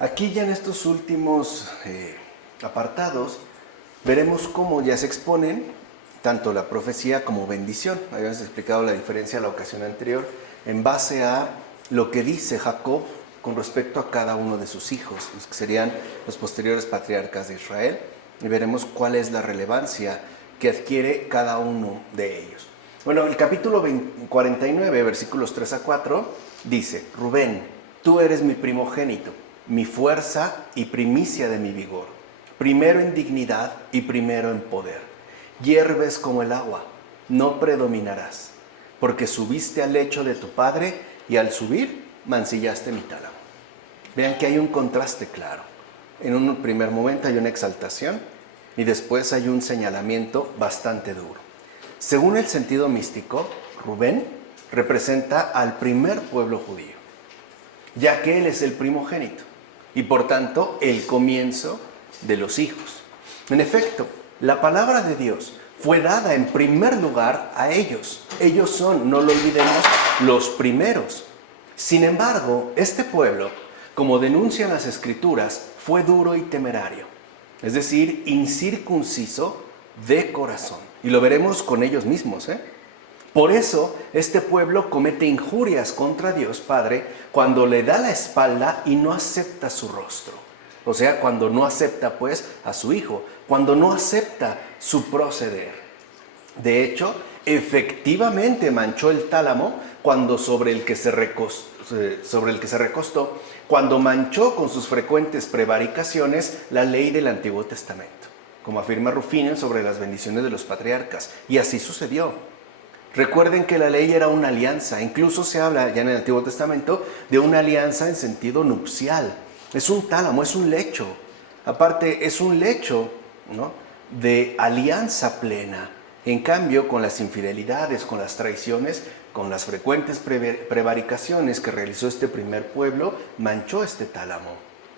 Aquí ya en estos últimos apartados veremos cómo ya se exponen tanto la profecía como bendición. Habíamos explicado la diferencia en la ocasión anterior en base a lo que dice Jacob con respecto a cada uno de sus hijos, los que serían los posteriores patriarcas de Israel, y veremos cuál es la relevancia que adquiere cada uno de ellos. Bueno, el capítulo 49, versículos 3 a 4, dice: Rubén, tú eres mi primogénito, mi fuerza y primicia de mi vigor, primero en dignidad y primero en poder. Hierves como el agua, no predominarás, porque subiste al lecho de tu padre y al subir mancillaste mi tálamo. Vean que hay un contraste claro. En un primer momento hay una exaltación y después hay un señalamiento bastante duro. Según el sentido místico, Rubén representa al primer pueblo judío, ya que él es el primogénito y por tanto el comienzo de los hijos. En efecto, la palabra de Dios fue dada en primer lugar a ellos. Ellos son, no lo olvidemos, los primeros. Sin embargo, este pueblo, como denuncian las Escrituras, fue duro y temerario, es decir, incircunciso de corazón. Y lo veremos con ellos mismos, Por eso, este pueblo comete injurias contra Dios Padre cuando le da la espalda y no acepta su rostro. O sea, cuando no acepta, pues, a su hijo, cuando no acepta su proceder. De hecho, efectivamente manchó el tálamo sobre el que se recostó, cuando manchó con sus frecuentes prevaricaciones la ley del Antiguo Testamento, como afirma Rufino sobre las bendiciones de los patriarcas. Y así sucedió. Recuerden que la ley era una alianza, incluso se habla ya en el Antiguo Testamento de una alianza en sentido nupcial. Es un tálamo, es un lecho. Aparte, es un lecho, ¿no?, de alianza plena. En cambio, con las infidelidades, con las traiciones, con las frecuentes prevaricaciones que realizó este primer pueblo, manchó este tálamo.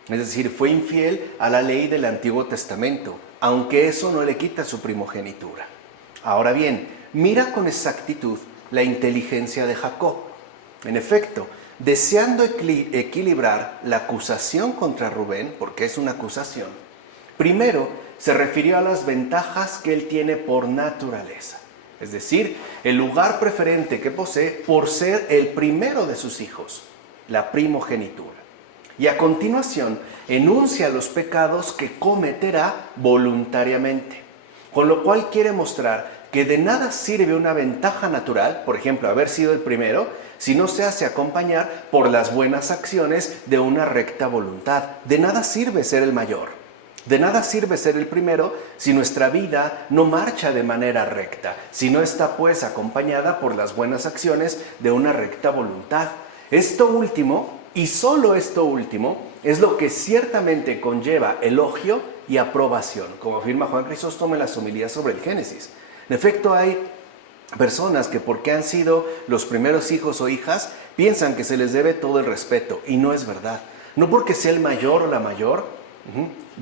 Es decir, fue infiel a la ley del Antiguo Testamento, aunque eso no le quita su primogenitura. Ahora bien, mira con exactitud la inteligencia de Jacob. En efecto, deseando equilibrar la acusación contra Rubén, porque es una acusación, primero se refirió a las ventajas que él tiene por naturaleza, es decir, el lugar preferente que posee por ser el primero de sus hijos, la primogenitura. Y a continuación enuncia los pecados que cometerá voluntariamente, con lo cual quiere mostrar que de nada sirve una ventaja natural, por ejemplo, haber sido el primero, si no se hace acompañar por las buenas acciones de una recta voluntad. De nada sirve ser el mayor. De nada sirve ser el primero si nuestra vida no marcha de manera recta, si no está pues acompañada por las buenas acciones de una recta voluntad. Esto último, y solo esto último, es lo que ciertamente conlleva elogio y aprobación, como afirma Juan Crisóstomo en las homilías sobre el Génesis. En efecto, hay personas que porque han sido los primeros hijos o hijas, piensan que se les debe todo el respeto, y no es verdad. No porque sea el mayor o la mayor,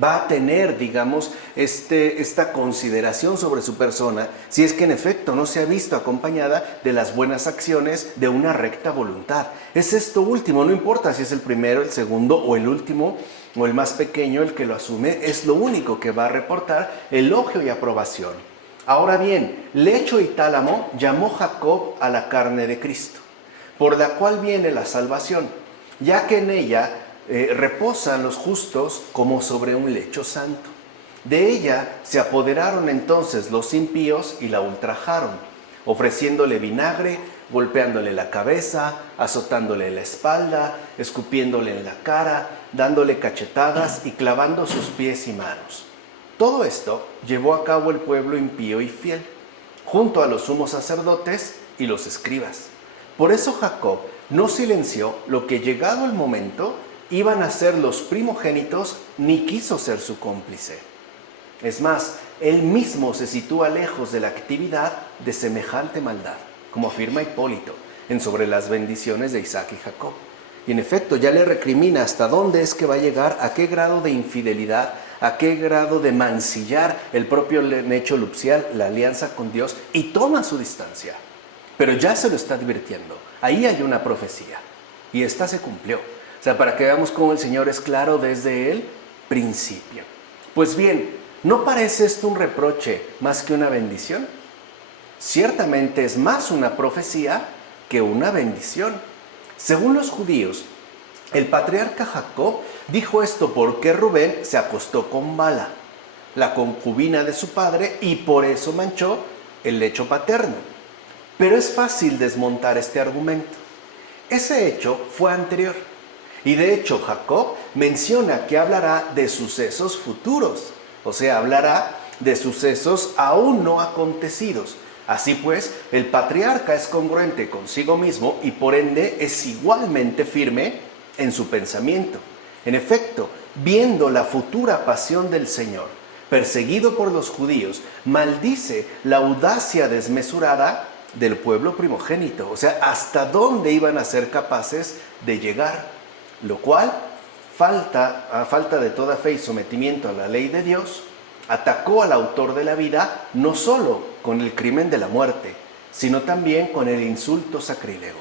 va a tener, digamos, esta consideración sobre su persona, si es que en efecto no se ha visto acompañada de las buenas acciones de una recta voluntad. Es esto último, no importa si es el primero, el segundo o el último o el más pequeño el que lo asume, es lo único que va a reportar elogio y aprobación. Ahora bien, lecho y tálamo llamó Jacob a la carne de Cristo, por la cual viene la salvación, ya que en ella reposan los justos como sobre un lecho santo. De ella se apoderaron entonces los impíos y la ultrajaron, ofreciéndole vinagre, golpeándole la cabeza, azotándole la espalda, escupiéndole en la cara, dándole cachetadas y clavando sus pies y manos. Todo esto llevó a cabo el pueblo impío y fiel, junto a los sumos sacerdotes y los escribas. Por eso Jacob no silenció lo que, llegado el momento, iban a ser los primogénitos, ni quiso ser su cómplice. Es más, él mismo se sitúa lejos de la actividad de semejante maldad, como afirma Hipólito en Sobre las bendiciones de Isaac y Jacob. Y en efecto, ya le recrimina hasta dónde es que va a llegar, a qué grado de infidelidad, a qué grado de mancillar el propio lecho nupcial, la alianza con Dios, y toma su distancia. Pero ya se lo está advirtiendo. Ahí hay una profecía, y esta se cumplió. O sea, para que veamos cómo el Señor es claro desde el principio. Pues bien, ¿no parece esto un reproche más que una bendición? Ciertamente es más una profecía que una bendición. Según los judíos, el patriarca Jacob dijo esto porque Rubén se acostó con Bala, la concubina de su padre, y por eso manchó el lecho paterno. Pero es fácil desmontar este argumento. Ese hecho fue anterior. Y de hecho Jacob menciona que hablará de sucesos futuros. O sea, hablará de sucesos aún no acontecidos. Así pues, el patriarca es congruente consigo mismo y por ende es igualmente firme en su pensamiento. En efecto, viendo la futura pasión del Señor, perseguido por los judíos, maldice la audacia desmesurada del pueblo primogénito. O sea, hasta dónde iban a ser capaces de llegar. Lo cual, a falta de toda fe y sometimiento a la ley de Dios, atacó al autor de la vida no solo con el crimen de la muerte, sino también con el insulto sacrílego,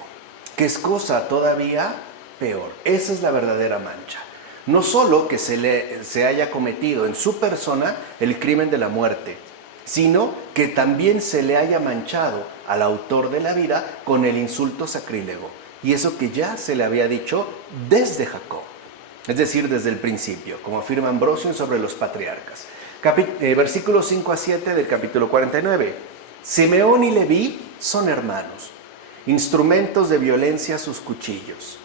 que es cosa todavía peor. Esa es la verdadera mancha. No solo que se haya cometido en su persona el crimen de la muerte, sino que también se le haya manchado al autor de la vida con el insulto sacrílego. Y eso que ya se le había dicho desde Jacob, es decir, desde el principio, como afirma Ambrosio sobre los patriarcas. Versículos 5 a 7 del capítulo 49. Simeón y Leví son hermanos, instrumentos de violencia sus cuchillos.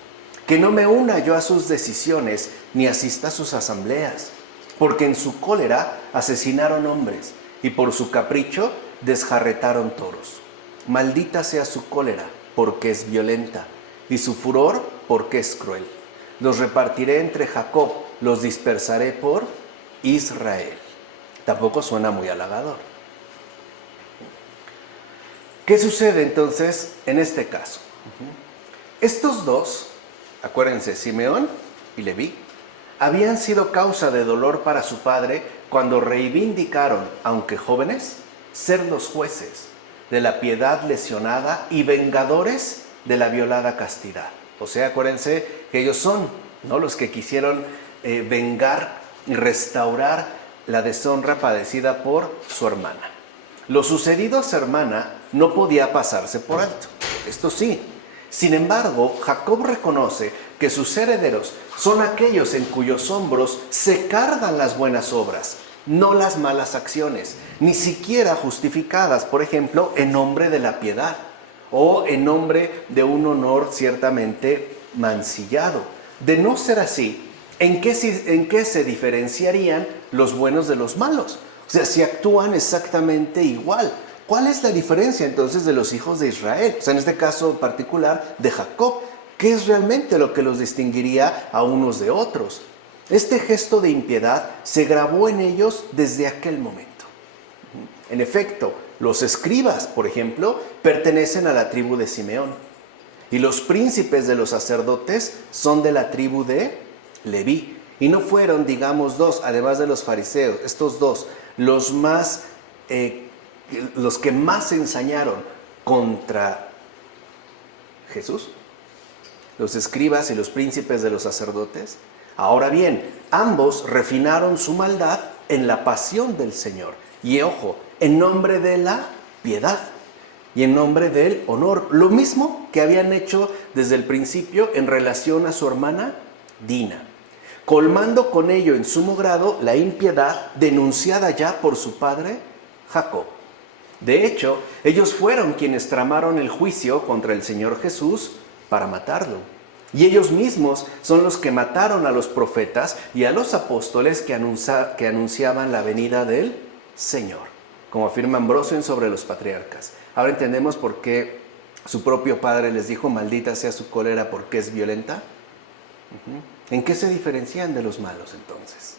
Que no me una yo a sus decisiones, ni asista a sus asambleas, porque en su cólera asesinaron hombres, y por su capricho desjarretaron toros. Maldita sea su cólera, porque es violenta, y su furor, porque es cruel. Los repartiré entre Jacob, los dispersaré por Israel. Tampoco suena muy halagador. ¿Qué sucede entonces en este caso? Estos dos, acuérdense, Simeón y Leví, habían sido causa de dolor para su padre cuando reivindicaron, aunque jóvenes, ser los jueces de la piedad lesionada y vengadores de la violada castidad. O sea, acuérdense que ellos son, ¿no?, los que quisieron vengar y restaurar la deshonra padecida por su hermana. Lo sucedido a su hermana no podía pasarse por alto. Esto sí. Sin embargo, Jacob reconoce que sus herederos son aquellos en cuyos hombros se cargan las buenas obras, no las malas acciones, ni siquiera justificadas, por ejemplo, en nombre de la piedad o en nombre de un honor ciertamente mancillado. De no ser así, ¿en qué se diferenciarían los buenos de los malos? O sea, si actúan exactamente igual. ¿Cuál es la diferencia entonces de los hijos de Israel? O sea, en este caso particular de Jacob, ¿qué es realmente lo que los distinguiría a unos de otros? Este gesto de impiedad se grabó en ellos desde aquel momento. En efecto, los escribas, por ejemplo, pertenecen a la tribu de Simeón. Y los príncipes de los sacerdotes son de la tribu de Leví. Y no fueron, digamos, dos, además de los fariseos, estos dos, los que más se ensañaron contra Jesús, los escribas y los príncipes de los sacerdotes. Ahora bien, ambos refinaron su maldad en la pasión del Señor. Y ojo, en nombre de la piedad y en nombre del honor. Lo mismo que habían hecho desde el principio en relación a su hermana Dina, colmando con ello en sumo grado la impiedad denunciada ya por su padre Jacob. De hecho, ellos fueron quienes tramaron el juicio contra el Señor Jesús para matarlo. Y ellos mismos son los que mataron a los profetas y a los apóstoles que anunciaban la venida del Señor, como afirma Ambrosio sobre los patriarcas. Ahora entendemos por qué su propio padre les dijo: maldita sea su cólera porque es violenta. ¿En qué se diferencian de los malos entonces?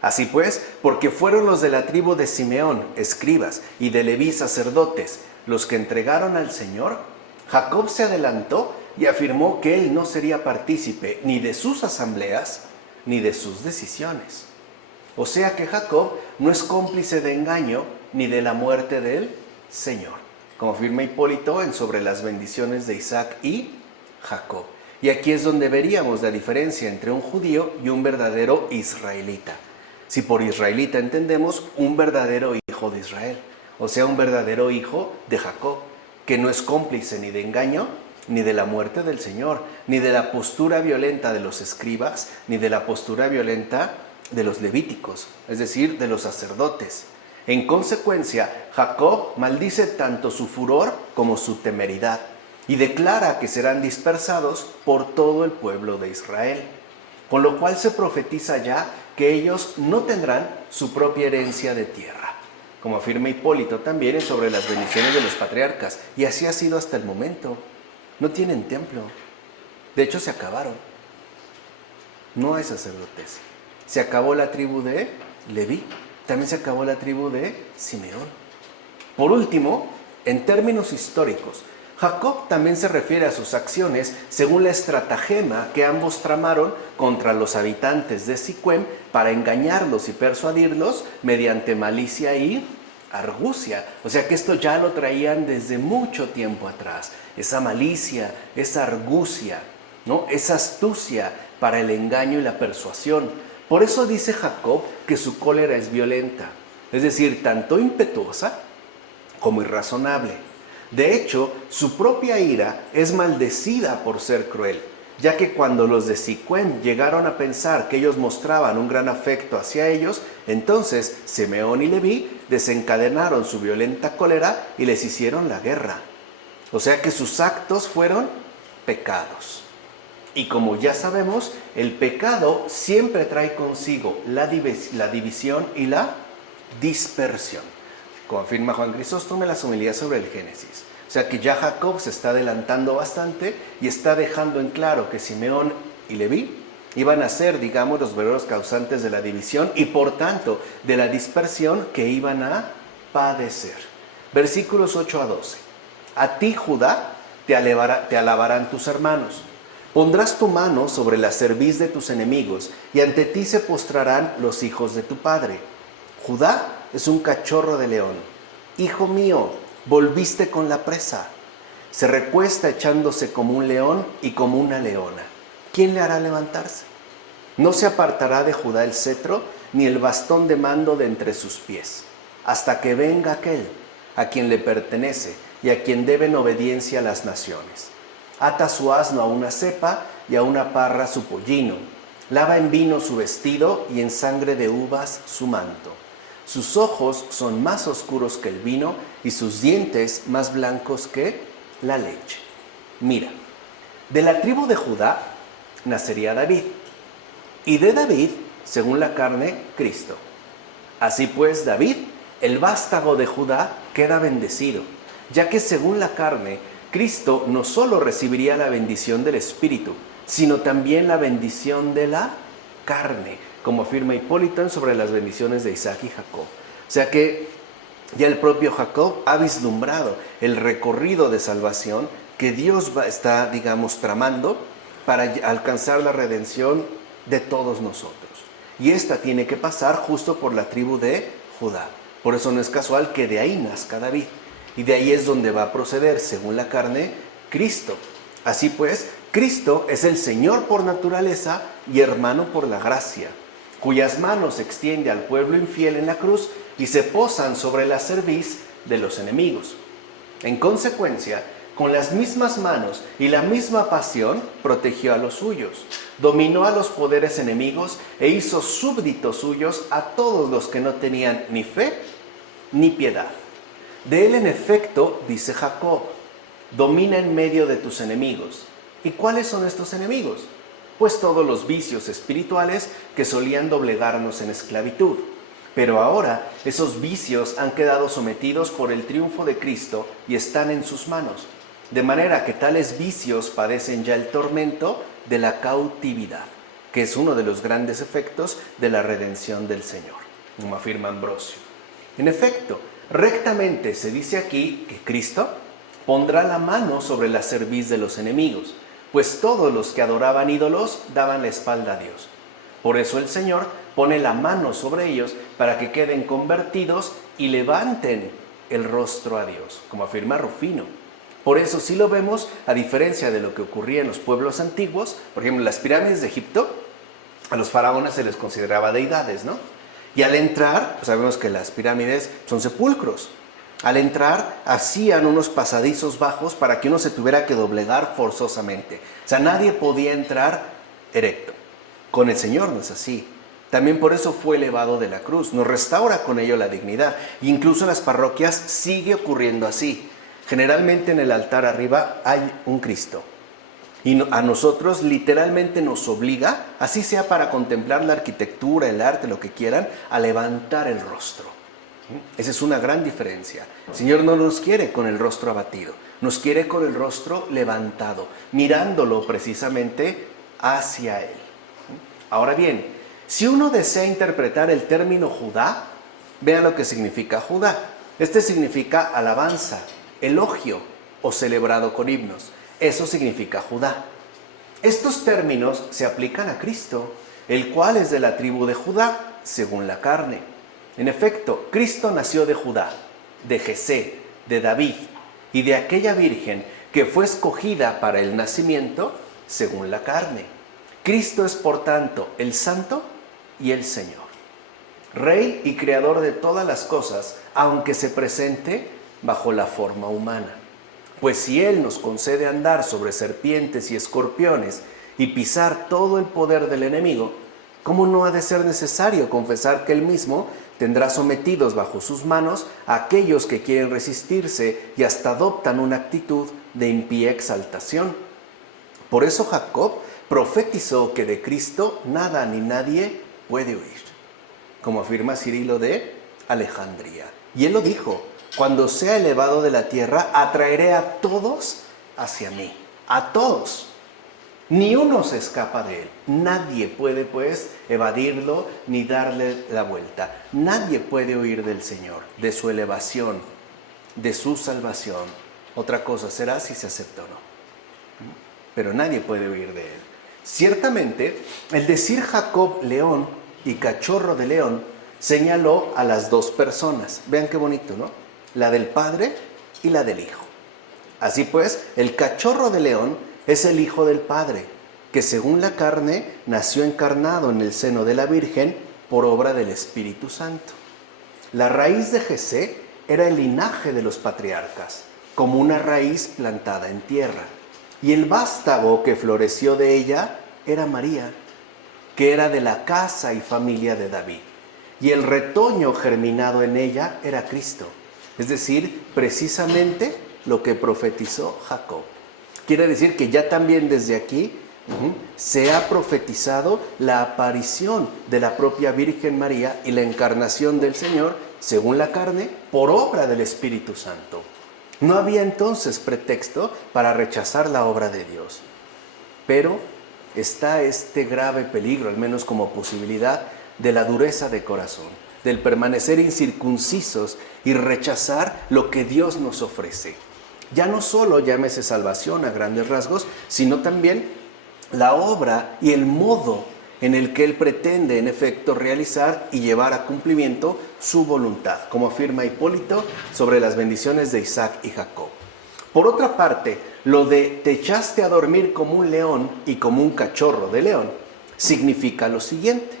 Así pues, porque fueron los de la tribu de Simeón, escribas, y de Leví, sacerdotes, los que entregaron al Señor, Jacob se adelantó y afirmó que él no sería partícipe ni de sus asambleas ni de sus decisiones. O sea que Jacob no es cómplice de engaño ni de la muerte del Señor, como afirma Hipólito en sobre las bendiciones de Isaac y Jacob. Y aquí es donde veríamos la diferencia entre un judío y un verdadero israelita. Si por israelita entendemos un verdadero hijo de Israel, o sea, un verdadero hijo de Jacob, que no es cómplice ni de engaño, ni de la muerte del Señor, ni de la postura violenta de los escribas, ni de la postura violenta de los levíticos, es decir, de los sacerdotes. En consecuencia, Jacob maldice tanto su furor como su temeridad y declara que serán dispersados por todo el pueblo de Israel, con lo cual se profetiza ya que ellos no tendrán su propia herencia de tierra, como afirma Hipólito también sobre las bendiciones de los patriarcas, y así ha sido hasta el momento. No tienen templo, de hecho se acabaron, no hay sacerdotes. Se acabó la tribu de Leví, también se acabó la tribu de Simeón. Por último, en términos históricos, Jacob también se refiere a sus acciones según la estratagema que ambos tramaron contra los habitantes de Siquem para engañarlos y persuadirlos mediante malicia y argucia. O sea que esto ya lo traían desde mucho tiempo atrás. Esa malicia, esa argucia, ¿no? Esa astucia para el engaño y la persuasión. Por eso dice Jacob que su cólera es violenta, es decir, tanto impetuosa como irrazonable. De hecho, su propia ira es maldecida por ser cruel, ya que cuando los de Siquem llegaron a pensar que ellos mostraban un gran afecto hacia ellos, entonces Simeón y Leví desencadenaron su violenta cólera y les hicieron la guerra. O sea que sus actos fueron pecados. Y como ya sabemos, el pecado siempre trae consigo la división y la dispersión, como afirma Juan Crisóstomo en las homilías sobre el Génesis. O sea que ya Jacob se está adelantando bastante y está dejando en claro que Simeón y Leví iban a ser, digamos, los verdaderos causantes de la división y por tanto de la dispersión que iban a padecer. Versículos 8 a 12. A ti, Judá, te alabarán tus hermanos. Pondrás tu mano sobre la cerviz de tus enemigos y ante ti se postrarán los hijos de tu padre. Judá es un cachorro de león. Hijo mío, volviste con la presa. Se recuesta echándose como un león y como una leona. ¿Quién le hará levantarse? No se apartará de Judá el cetro, ni el bastón de mando de entre sus pies, hasta que venga aquel a quien le pertenece y a quien deben obediencia las naciones. Ata su asno a una cepa y a una parra su pollino. Lava en vino su vestido y en sangre de uvas su manto. Sus ojos son más oscuros que el vino y sus dientes más blancos que la leche. Mira, de la tribu de Judá nacería David, y de David, según la carne, Cristo. Así pues, David, el vástago de Judá, queda bendecido, ya que según la carne, Cristo no solo recibiría la bendición del Espíritu, sino también la bendición de la carne, como afirma Hipólito sobre las bendiciones de Isaac y Jacob. O sea que ya el propio Jacob ha vislumbrado el recorrido de salvación que Dios está, digamos, tramando para alcanzar la redención de todos nosotros. Y esta tiene que pasar justo por la tribu de Judá. Por eso no es casual que de ahí nazca David. Y de ahí es donde va a proceder, según la carne, Cristo. Así pues, Cristo es el Señor por naturaleza y hermano por la gracia, cuyas manos extiende al pueblo infiel en la cruz y se posan sobre la cerviz de los enemigos. En consecuencia, con las mismas manos y la misma pasión, protegió a los suyos, dominó a los poderes enemigos e hizo súbditos suyos a todos los que no tenían ni fe ni piedad. De él, en efecto, dice Jacob, domina en medio de tus enemigos. ¿Y cuáles son estos enemigos? Pues todos los vicios espirituales que solían doblegarnos en esclavitud. Pero ahora esos vicios han quedado sometidos por el triunfo de Cristo y están en sus manos. De manera que tales vicios padecen ya el tormento de la cautividad, que es uno de los grandes efectos de la redención del Señor, como afirma Ambrosio. En efecto, rectamente se dice aquí que Cristo pondrá la mano sobre la cerviz de los enemigos, pues todos los que adoraban ídolos daban la espalda a Dios. Por eso el Señor pone la mano sobre ellos para que queden convertidos y levanten el rostro a Dios, como afirma Rufino. Por eso sí lo vemos, a diferencia de lo que ocurría en los pueblos antiguos. Por ejemplo, las pirámides de Egipto, a los faraones se les consideraba deidades, ¿no? Y al entrar, sabemos que las pirámides son sepulcros. Al entrar, hacían unos pasadizos bajos para que uno se tuviera que doblegar forzosamente. O sea, nadie podía entrar erecto. Con el Señor no es así. También por eso fue elevado de la cruz. Nos restaura con ello la dignidad. Incluso en las parroquias sigue ocurriendo así. Generalmente en el altar arriba hay un Cristo. Y a nosotros literalmente nos obliga, así sea para contemplar la arquitectura, el arte, lo que quieran, a levantar el rostro. Esa es una gran diferencia. El Señor no nos quiere con el rostro abatido, nos quiere con el rostro levantado, mirándolo precisamente hacia Él. Ahora bien, si uno desea interpretar el término Judá, vean lo que significa Judá. Este significa alabanza, elogio o celebrado con himnos. Eso significa Judá. Estos términos se aplican a Cristo, el cual es de la tribu de Judá, según la carne. En efecto, Cristo nació de Judá, de Jesé, de David y de aquella virgen que fue escogida para el nacimiento, según la carne. Cristo es, por tanto, el Santo y el Señor, Rey y Creador de todas las cosas, aunque se presente bajo la forma humana. Pues si Él nos concede andar sobre serpientes y escorpiones y pisar todo el poder del enemigo, ¿cómo no ha de ser necesario confesar que Él mismo tendrá sometidos bajo sus manos a aquellos que quieren resistirse y hasta adoptan una actitud de impía exaltación? Por eso Jacob profetizó que de Cristo nada ni nadie puede huir, como afirma Cirilo de Alejandría. Y él lo dijo: cuando sea elevado de la tierra, atraeré a todos hacia mí. A todos. Ni uno se escapa de él. Nadie puede, pues, evadirlo ni darle la vuelta. Nadie puede huir del Señor, de su elevación, de su salvación. Otra cosa será si se acepta o no. Pero nadie puede huir de él. Ciertamente, el decir Jacob león y cachorro de león señaló a las dos personas. Vean qué bonito, ¿no? La del Padre y la del Hijo. Así pues, el cachorro de león es el Hijo del Padre, que según la carne nació encarnado en el seno de la Virgen por obra del Espíritu Santo. La raíz de Jesé era el linaje de los patriarcas, como una raíz plantada en tierra. Y el vástago que floreció de ella era María, que era de la casa y familia de David. Y el retoño germinado en ella era Cristo. Es decir, precisamente lo que profetizó Jacob. Quiere decir que ya también desde aquí se ha profetizado la aparición de la propia Virgen María y la encarnación del Señor, según la carne, por obra del Espíritu Santo. No había entonces pretexto para rechazar la obra de Dios. Pero está este grave peligro, al menos como posibilidad, de la dureza de corazón, del permanecer incircuncisos y rechazar lo que Dios nos ofrece. Ya no solo llámese salvación a grandes rasgos, sino también la obra y el modo en el que Él pretende en efecto realizar y llevar a cumplimiento su voluntad, como afirma Hipólito sobre las bendiciones de Isaac y Jacob. Por otra parte, lo de te echaste a dormir como un león y como un cachorro de león significa lo siguiente: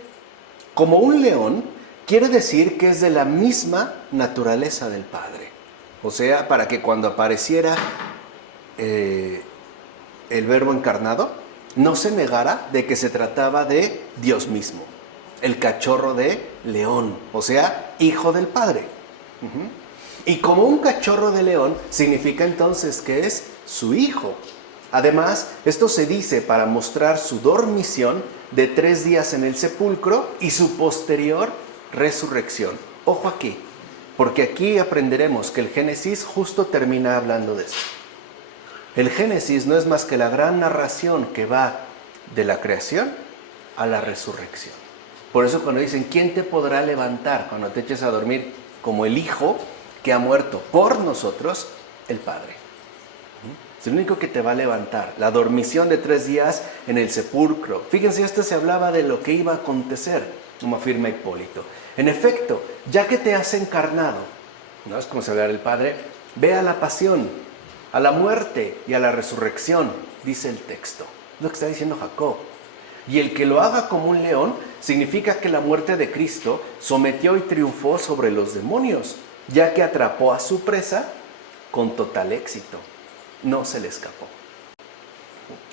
como un león quiere decir que es de la misma naturaleza del Padre. O sea, para que cuando apareciera el Verbo encarnado, no se negara de que se trataba de Dios mismo, el cachorro de león, o sea, hijo del Padre. Y como un cachorro de león significa entonces que es su hijo. Además, esto se dice para mostrar su dormición de 3 días en el sepulcro y su posterior resurrección. Ojo aquí, porque aquí aprenderemos que el Génesis justo termina hablando de eso. El Génesis no es más que la gran narración que va de la creación a la resurrección. Por eso cuando dicen, ¿quién te podrá levantar cuando te eches a dormir? Como el Hijo que ha muerto por nosotros, el Padre. Es el único que te va a levantar. La dormición de 3 días en el sepulcro. Fíjense, esto se hablaba de lo que iba a acontecer, como afirma Hipólito. En efecto, ya que te has encarnado, ¿no? Es como se habla del Padre, ve a la pasión, a la muerte y a la resurrección, dice el texto. Es lo que está diciendo Jacob. Y el que lo haga como un león significa que la muerte de Cristo sometió y triunfó sobre los demonios, ya que atrapó a su presa con total éxito. No se le escapó.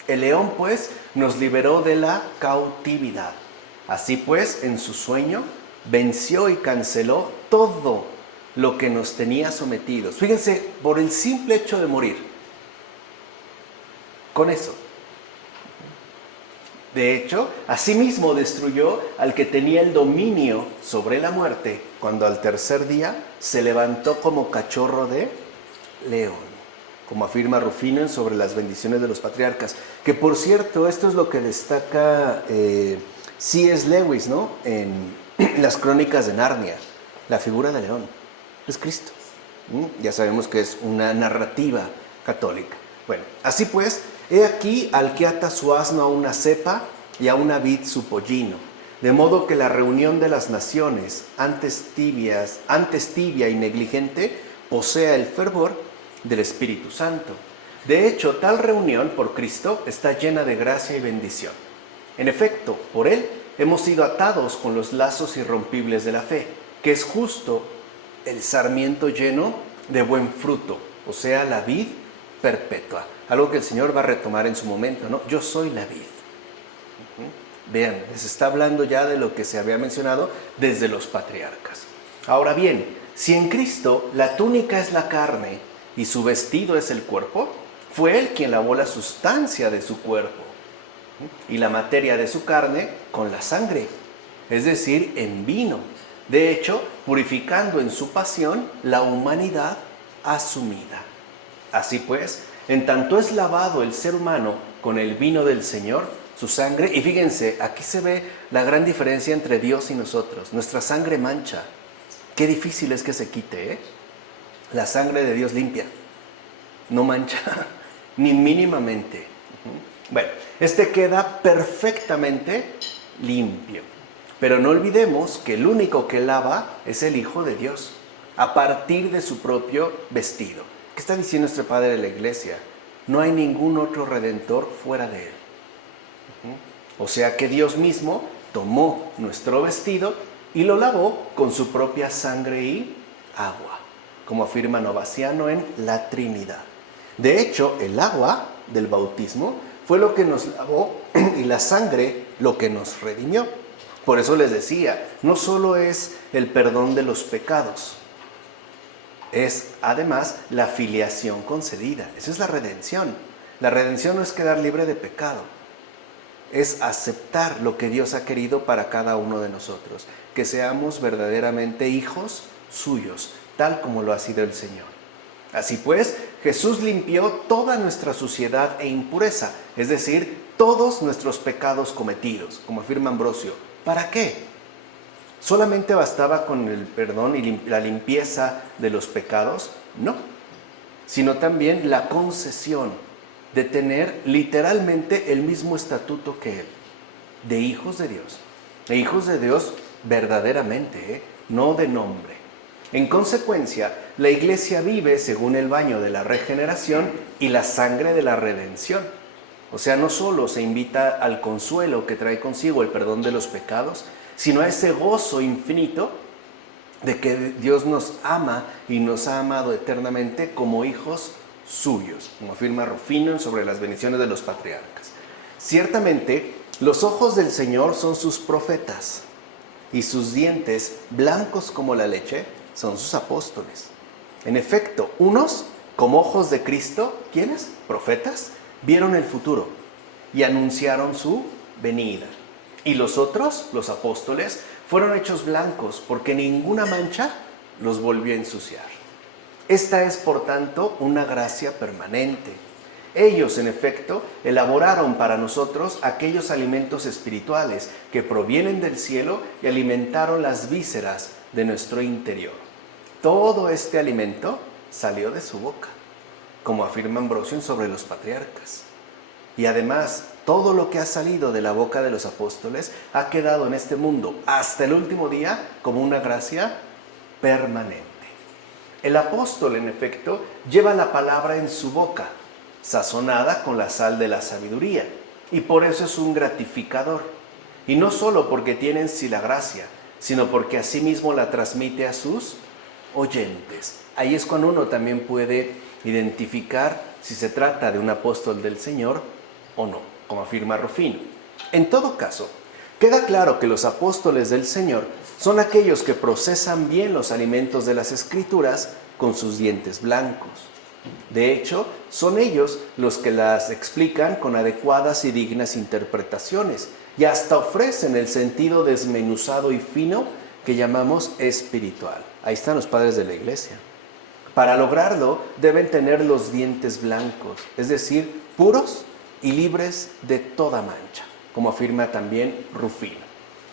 El león, pues, nos liberó de la cautividad. Así pues, en su sueño, venció y canceló todo lo que nos tenía sometidos. Fíjense, por el simple hecho de morir. Con eso. De hecho, asimismo destruyó al que tenía el dominio sobre la muerte, cuando al tercer día se levantó como cachorro de león, como afirma Rufino sobre las bendiciones de los patriarcas. Que por cierto, esto es lo que destaca C.S. Lewis, ¿no? En las Crónicas de Narnia, la figura de león, es Cristo. Ya sabemos que es una narrativa católica. Bueno, así pues, he aquí al que ata su asno a una cepa y a una vid su pollino, de modo que la reunión de las naciones, antes tibia y negligente, posea el fervor del Espíritu Santo. De hecho, tal reunión por Cristo está llena de gracia y bendición. En efecto, por Él hemos sido atados con los lazos irrompibles de la fe, que es justo el sarmiento lleno de buen fruto, o sea, la vid perpetua. Algo que el Señor va a retomar en su momento, ¿no? Yo soy la vid. Vean, les está hablando ya de lo que se había mencionado desde los patriarcas. Ahora bien, si en Cristo la túnica es la carne y su vestido es el cuerpo, fue Él quien lavó la sustancia de su cuerpo y la materia de su carne con la sangre, es decir, en vino. De hecho, purificando en su pasión la humanidad asumida. Así pues, en tanto es lavado el ser humano con el vino del Señor, su sangre, y fíjense, aquí se ve la gran diferencia entre Dios y nosotros. Nuestra sangre mancha. Qué difícil es que se quite, ¿eh? La sangre de Dios limpia, no mancha, ni mínimamente. Bueno, este queda perfectamente limpio. Pero no olvidemos que el único que lava es el Hijo de Dios, a partir de su propio vestido. ¿Qué está diciendo nuestro Padre de la Iglesia? No hay ningún otro Redentor fuera de Él. O sea que Dios mismo tomó nuestro vestido y lo lavó con su propia sangre y agua, como afirma Novaciano en La Trinidad. De hecho, el agua del bautismo fue lo que nos lavó y la sangre lo que nos redimió. Por eso les decía, no solo es el perdón de los pecados, es además la filiación concedida. Esa es la redención. La redención no es quedar libre de pecado, es aceptar lo que Dios ha querido para cada uno de nosotros, que seamos verdaderamente hijos suyos, tal como lo ha sido el Señor. Así pues, Jesús limpió toda nuestra suciedad e impureza, es decir, todos nuestros pecados cometidos, como afirma Ambrosio. ¿Para qué? ¿Solamente bastaba con el perdón y la limpieza de los pecados? No, sino también la concesión de tener literalmente el mismo estatuto que Él, de hijos de Dios. E hijos de Dios verdaderamente, no de nombre. En consecuencia, la Iglesia vive según el baño de la regeneración y la sangre de la redención. O sea, no solo se invita al consuelo que trae consigo el perdón de los pecados, sino a ese gozo infinito de que Dios nos ama y nos ha amado eternamente como hijos suyos, como afirma Rufino sobre las bendiciones de los patriarcas. Ciertamente, los ojos del Señor son sus profetas, y sus dientes, blancos como la leche, son sus apóstoles. En efecto, unos, como ojos de Cristo, ¿quiénes? Profetas, vieron el futuro y anunciaron su venida. Y los otros, los apóstoles, fueron hechos blancos porque ninguna mancha los volvió a ensuciar. Esta es, por tanto, una gracia permanente. Ellos, en efecto, elaboraron para nosotros aquellos alimentos espirituales que provienen del cielo y alimentaron las vísceras de nuestro interior. Todo este alimento salió de su boca, como afirma Ambrosio sobre los patriarcas. Y además, todo lo que ha salido de la boca de los apóstoles ha quedado en este mundo hasta el último día como una gracia permanente. El apóstol, en efecto, lleva la palabra en su boca, sazonada con la sal de la sabiduría, y por eso es un gratificador. Y no solo porque tiene en sí la gracia, sino porque asimismo la transmite a sus oyentes. Ahí es cuando uno también puede identificar si se trata de un apóstol del Señor o no, como afirma Rufino. En todo caso, queda claro que los apóstoles del Señor son aquellos que procesan bien los alimentos de las Escrituras con sus dientes blancos. De hecho, son ellos los que las explican con adecuadas y dignas interpretaciones y hasta ofrecen el sentido desmenuzado y fino que llamamos espiritual. Ahí están los padres de la iglesia. Para lograrlo deben tener los dientes blancos, es decir, puros y libres de toda mancha, como afirma también Rufino.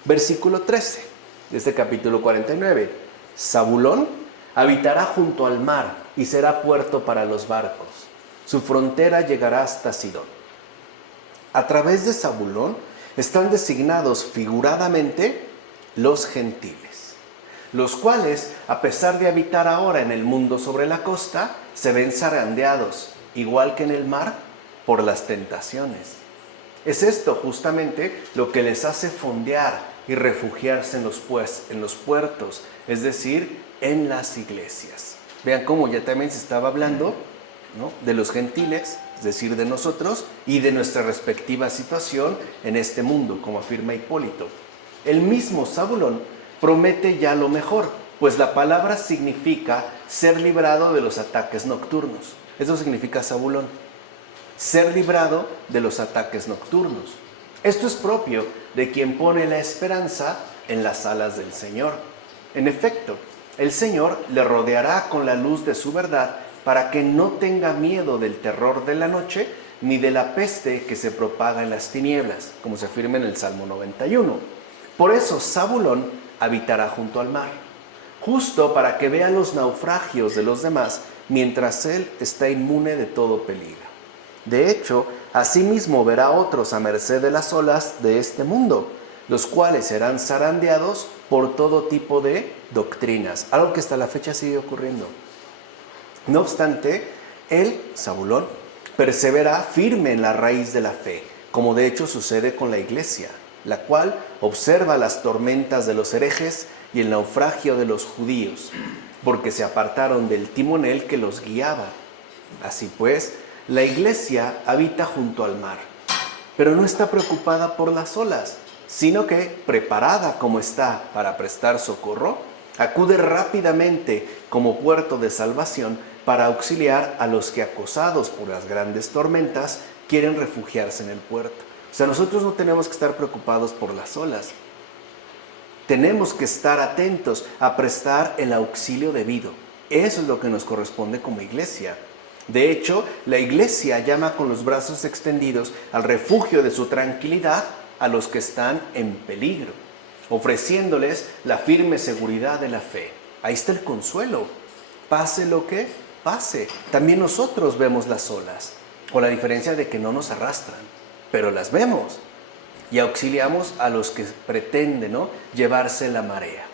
Versículo 13 de este capítulo 49. Zabulón habitará junto al mar y será puerto para los barcos. Su frontera llegará hasta Sidón. A través de Zabulón están designados figuradamente los gentiles, los cuales, a pesar de habitar ahora en el mundo sobre la costa, se ven zarandeados, igual que en el mar, por las tentaciones. Es esto justamente lo que les hace fondear y refugiarse en los puertos, es decir, en las iglesias. Vean cómo ya también se estaba hablando, ¿no?, de los gentiles, es decir, de nosotros y de nuestra respectiva situación en este mundo, como afirma Hipólito. El mismo Zabulón promete ya lo mejor, pues la palabra significa ser librado de los ataques nocturnos. Eso significa Zabulón, ser librado de los ataques nocturnos. Esto es propio de quien pone la esperanza en las alas del Señor. En efecto, el Señor le rodeará con la luz de su verdad para que no tenga miedo del terror de la noche ni de la peste que se propaga en las tinieblas, como se afirma en el Salmo 91. Por eso Zabulón habitará junto al mar, justo para que vea los naufragios de los demás mientras él está inmune de todo peligro. De hecho, asimismo verá a otros a merced de las olas de este mundo, los cuales serán zarandeados por todo tipo de doctrinas, algo que hasta la fecha sigue ocurriendo. No obstante, él, Zabulón, persevera firme en la raíz de la fe, como de hecho sucede con la iglesia, la cual observa las tormentas de los herejes y el naufragio de los judíos, porque se apartaron del timonel que los guiaba. Así pues, la iglesia habita junto al mar, pero no está preocupada por las olas, sino que, preparada como está para prestar socorro, acude rápidamente como puerto de salvación para auxiliar a los que, acosados por las grandes tormentas, quieren refugiarse en el puerto. O sea, nosotros no tenemos que estar preocupados por las olas. Tenemos que estar atentos a prestar el auxilio debido. Eso es lo que nos corresponde como iglesia. De hecho, la iglesia llama con los brazos extendidos al refugio de su tranquilidad a los que están en peligro, ofreciéndoles la firme seguridad de la fe. Ahí está el consuelo. Pase lo que pase. También nosotros vemos las olas, con la diferencia de que no nos arrastran, pero las vemos y auxiliamos a los que pretenden, ¿no?, llevarse la marea.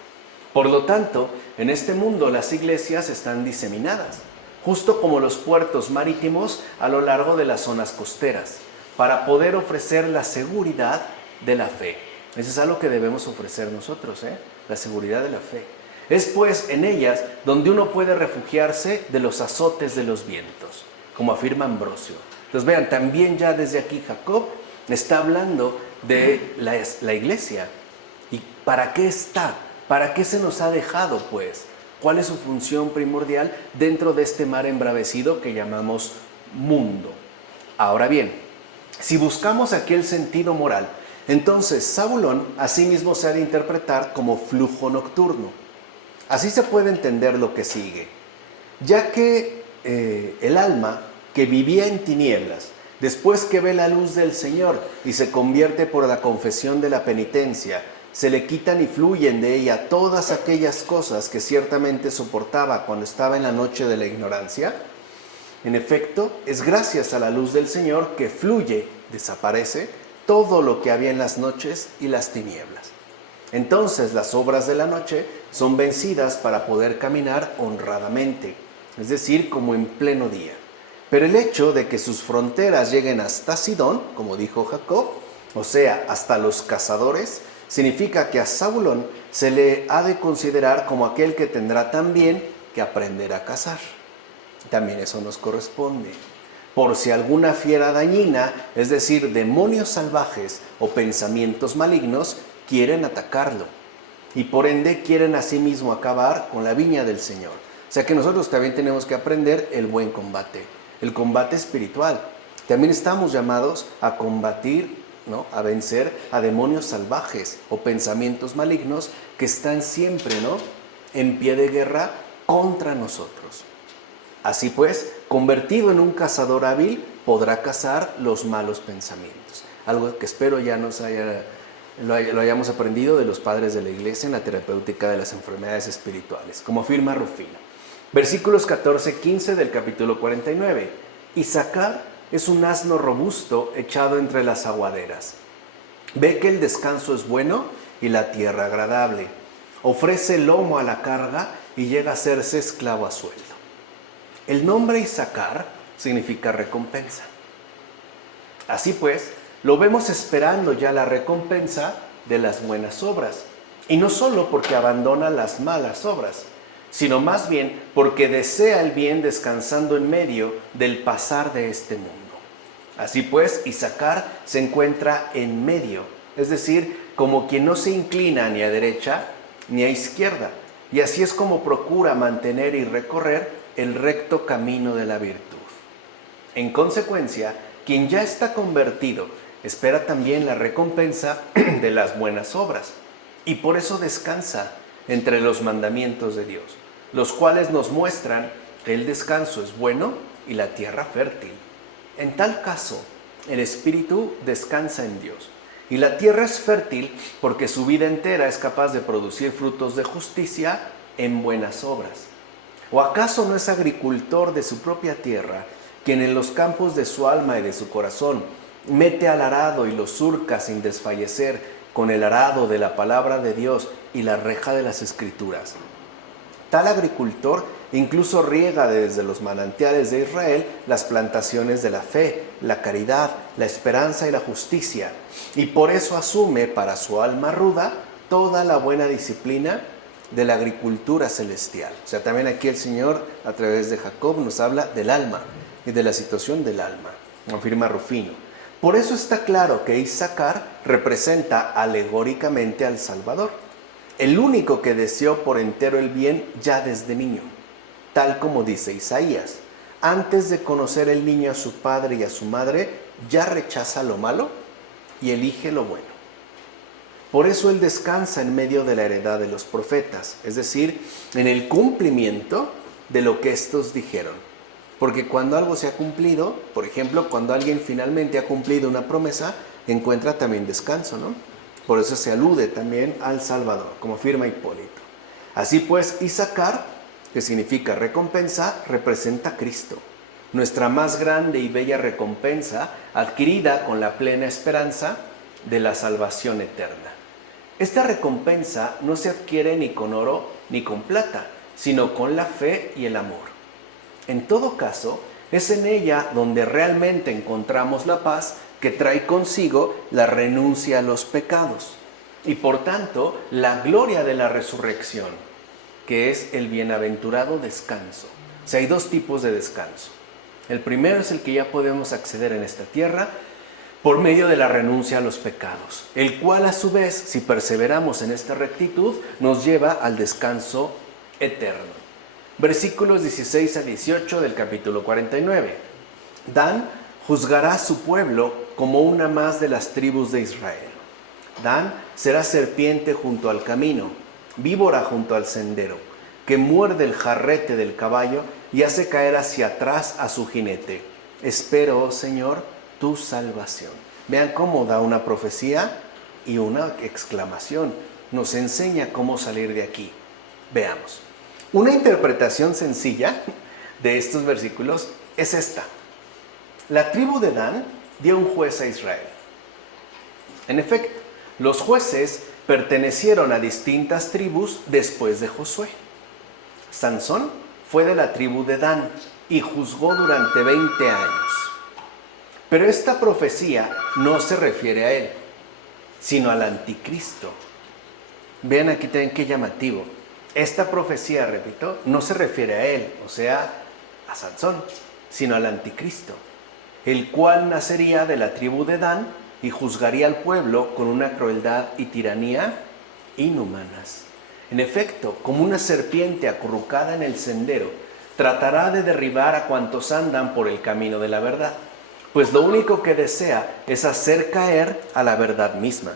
Por lo tanto, en este mundo las iglesias están diseminadas, justo como los puertos marítimos a lo largo de las zonas costeras, para poder ofrecer la seguridad de la fe. Eso es algo que debemos ofrecer nosotros, la seguridad de la fe. Es pues en ellas donde uno puede refugiarse de los azotes de los vientos, como afirma Ambrosio. Entonces vean, también ya desde aquí Jacob está hablando de la iglesia. ¿Y para qué está? ¿Para qué se nos ha dejado, pues? ¿Cuál es su función primordial dentro de este mar embravecido que llamamos mundo? Ahora bien, si buscamos aquí el sentido moral, entonces Zabulón asimismo se ha de interpretar como flujo nocturno. Así se puede entender lo que sigue, ya que el alma que vivía en tinieblas, después que ve la luz del Señor y se convierte por la confesión de la penitencia, se le quitan y fluyen de ella todas aquellas cosas que ciertamente soportaba cuando estaba en la noche de la ignorancia. En efecto, es gracias a la luz del Señor que fluye, desaparece todo lo que había en las noches y las tinieblas. Entonces las obras de la noche son vencidas para poder caminar honradamente, es decir, como en pleno día. Pero el hecho de que sus fronteras lleguen hasta Sidón, como dijo Jacob, o sea, hasta los cazadores, significa que a Zabulón se le ha de considerar como aquel que tendrá también que aprender a cazar. También eso nos corresponde. Por si alguna fiera dañina, es decir, demonios salvajes o pensamientos malignos, quieren atacarlo. Y por ende quieren asimismo acabar con la viña del Señor. O sea que nosotros también tenemos que aprender el buen combate, el combate espiritual. También estamos llamados a combatir, ¿no?, a vencer a demonios salvajes o pensamientos malignos que están siempre, ¿no?, en pie de guerra contra nosotros. Así pues, convertido en un cazador hábil, podrá cazar los malos pensamientos. Algo que espero ya lo hayamos aprendido de los padres de la iglesia en la terapéutica de las enfermedades espirituales, como afirma Rufino. Versículos 14-15 del capítulo 49. Isaacar es un asno robusto echado entre las aguaderas. Ve que el descanso es bueno y la tierra agradable. Ofrece lomo a la carga y llega a hacerse esclavo a sueldo. El nombre Isaacar significa recompensa. Así pues, lo vemos esperando ya la recompensa de las buenas obras. Y no solo porque abandona las malas obras, sino más bien porque desea el bien descansando en medio del pasar de este mundo. Así pues, Isaacar se encuentra en medio, es decir, como quien no se inclina ni a derecha ni a izquierda. Y así es como procura mantener y recorrer el recto camino de la virtud. En consecuencia, quien ya está convertido espera también la recompensa de las buenas obras, y por eso descansa entre los mandamientos de Dios, los cuales nos muestran que el descanso es bueno y la tierra fértil. En tal caso, el espíritu descansa en Dios, y la tierra es fértil porque su vida entera es capaz de producir frutos de justicia en buenas obras. ¿O acaso no es agricultor de su propia tierra, quien en los campos de su alma y de su corazón mete al arado y lo surca sin desfallecer con el arado de la palabra de Dios y la reja de las Escrituras? Tal agricultor incluso riega desde los manantiales de Israel las plantaciones de la fe, la caridad, la esperanza y la justicia, y por eso asume para su alma ruda toda la buena disciplina de la agricultura celestial. O sea, también aquí el Señor, a través de Jacob, nos habla del alma y de la situación del alma, afirma Rufino. Por eso está claro que Isaacar representa alegóricamente al Salvador, el único que deseó por entero el bien ya desde niño, tal como dice Isaías. Antes de conocer el niño a su padre y a su madre, ya rechaza lo malo y elige lo bueno. Por eso él descansa en medio de la heredad de los profetas, es decir, en el cumplimiento de lo que estos dijeron. Porque cuando algo se ha cumplido, por ejemplo, cuando alguien finalmente ha cumplido una promesa, encuentra también descanso, ¿no? Por eso se alude también al Salvador, como afirma Hipólito. Así pues, Isaacar, que significa recompensa, representa a Cristo, nuestra más grande y bella recompensa, adquirida con la plena esperanza de la salvación eterna. Esta recompensa no se adquiere ni con oro ni con plata, sino con la fe y el amor. En todo caso, es en ella donde realmente encontramos la paz que trae consigo la renuncia a los pecados y por tanto la gloria de la resurrección, que es el bienaventurado descanso. O sea, hay dos tipos de descanso. El primero es el que ya podemos acceder en esta tierra por medio de la renuncia a los pecados, el cual a su vez, si perseveramos en esta rectitud, nos lleva al descanso eterno. Versículos 16 a 18 del capítulo 49. Dan juzgará a su pueblo como una más de las tribus de Israel. Dan será serpiente junto al camino, víbora junto al sendero, que muerde el jarrete del caballo y hace caer hacia atrás a su jinete. Espero, oh Señor, tu salvación. Vean cómo da una profecía y una exclamación. Nos enseña cómo salir de aquí. Veamos. Una interpretación sencilla de estos versículos es esta. La tribu de Dan dio un juez a Israel. En efecto, los jueces pertenecieron a distintas tribus después de Josué. Sansón fue de la tribu de Dan y juzgó durante 20 años. Pero esta profecía no se refiere a él, sino al anticristo. Vean aquí también qué llamativo. Esta profecía, repito, no se refiere a él, o sea, a Sansón, sino al anticristo, el cual nacería de la tribu de Dan y juzgaría al pueblo con una crueldad y tiranía inhumanas. En efecto, como una serpiente acurrucada en el sendero, tratará de derribar a cuantos andan por el camino de la verdad, pues lo único que desea es hacer caer a la verdad misma.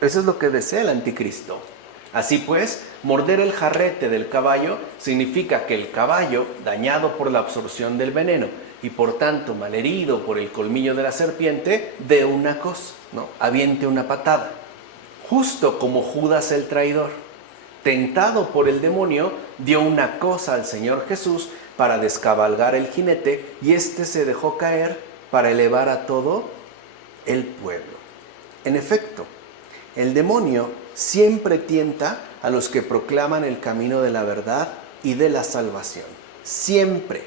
Eso es lo que desea el anticristo. Así pues, morder el jarrete del caballo significa que el caballo, dañado por la absorción del veneno y por tanto malherido por el colmillo de la serpiente, dé una cosa, ¿no? Aviente una patada. Justo como Judas el traidor, tentado por el demonio, dio una cosa al Señor Jesús para descabalgar el jinete y éste se dejó caer para elevar a todo el pueblo. En efecto, el demonio siempre tienta a los que proclaman el camino de la verdad y de la salvación. Siempre.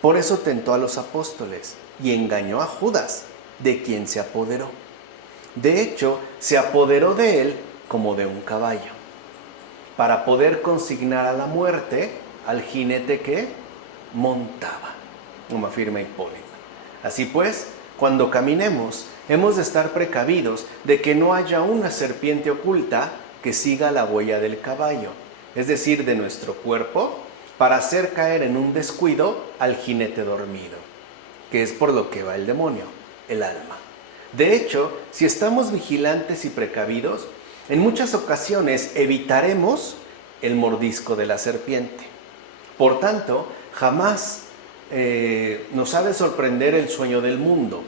Por eso tentó a los apóstoles y engañó a Judas, de quien se apoderó. De hecho, se apoderó de él como de un caballo, para poder consignar a la muerte al jinete que montaba, como afirma Hipólito. Así pues, cuando caminemos, hemos de estar precavidos de que no haya una serpiente oculta que siga la huella del caballo, es decir, de nuestro cuerpo, para hacer caer en un descuido al jinete dormido, que es por lo que va el demonio, el alma. De hecho, si estamos vigilantes y precavidos, en muchas ocasiones evitaremos el mordisco de la serpiente. Por tanto, jamás nos ha de sorprender el sueño del mundo,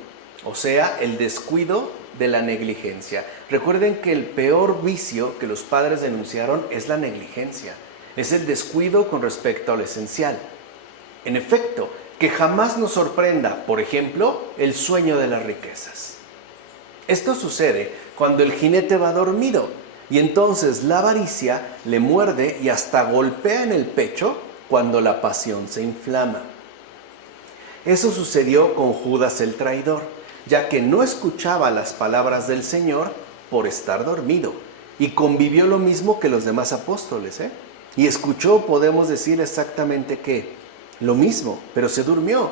o sea, el descuido de la negligencia. Recuerden que el peor vicio que los padres denunciaron es la negligencia, es el descuido con respecto a lo esencial. En efecto, que jamás nos sorprenda, por ejemplo, el sueño de las riquezas. Esto sucede cuando el jinete va dormido y entonces la avaricia le muerde y hasta golpea en el pecho cuando la pasión se inflama. Eso sucedió con Judas el traidor, ya que no escuchaba las palabras del Señor por estar dormido y convivió lo mismo que los demás apóstoles, Y escuchó, podemos decir exactamente que lo mismo, pero se durmió.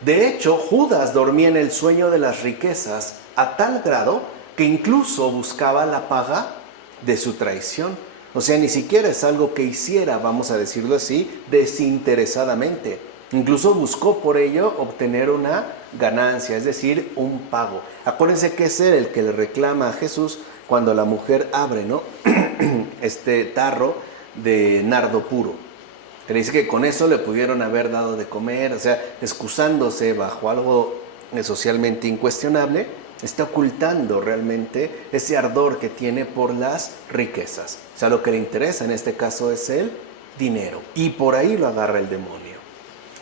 De hecho, Judas dormía en el sueño de las riquezas a tal grado que incluso buscaba la paga de su traición. O sea, ni siquiera es algo que hiciera, vamos a decirlo así, desinteresadamente. Incluso buscó por ello obtener una ganancia, es decir, un pago. Acuérdense que es él el que le reclama a Jesús cuando la mujer abre, ¿no? este tarro de nardo puro. Que le dice que con eso le pudieron haber dado de comer, o sea, excusándose bajo algo socialmente incuestionable, está ocultando realmente ese ardor que tiene por las riquezas. O sea, lo que le interesa en este caso es el dinero. Y por ahí lo agarra el demonio.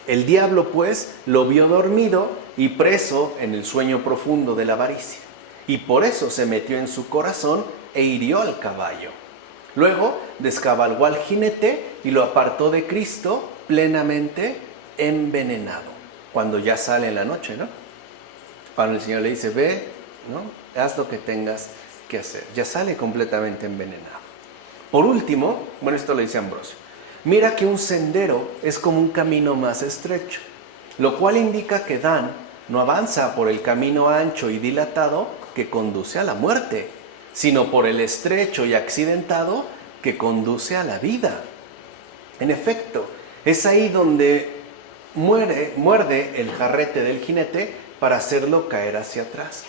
El diablo, pues, lo vio dormido y preso en el sueño profundo de la avaricia. Y por eso se metió en su corazón e hirió al caballo. Luego descabalgó al jinete y lo apartó de Cristo plenamente envenenado. Cuando ya sale en la noche, ¿no? Cuando el Señor le dice, ve, ¿no? Haz lo que tengas que hacer. Ya sale completamente envenenado. Por último, bueno, esto lo dice Ambrosio, mira que un sendero es como un camino más estrecho, lo cual indica que Dan no avanza por el camino ancho y dilatado que conduce a la muerte, sino por el estrecho y accidentado que conduce a la vida. En efecto, es ahí donde muerde el jarrete del jinete para hacerlo caer hacia atrás.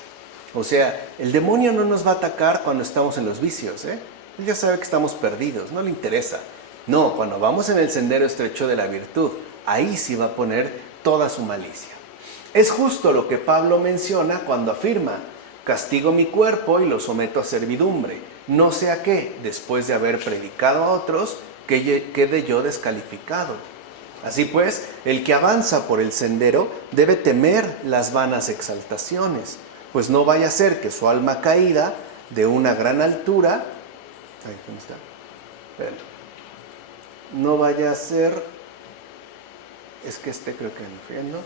O sea, el demonio no nos va a atacar cuando estamos en los vicios, Él ya sabe que estamos perdidos, no le interesa. No, cuando vamos en el sendero estrecho de la virtud, ahí sí va a poner toda su malicia. Es justo lo que Pablo menciona cuando afirma, castigo mi cuerpo y lo someto a servidumbre, no sea que, después de haber predicado a otros, quede yo descalificado. Así pues, el que avanza por el sendero debe temer las vanas exaltaciones, pues no vaya a ser que su alma caída de una gran altura Ahí, ¿dónde está? Pero no vaya a ser, es que creo que me fui, ¿no?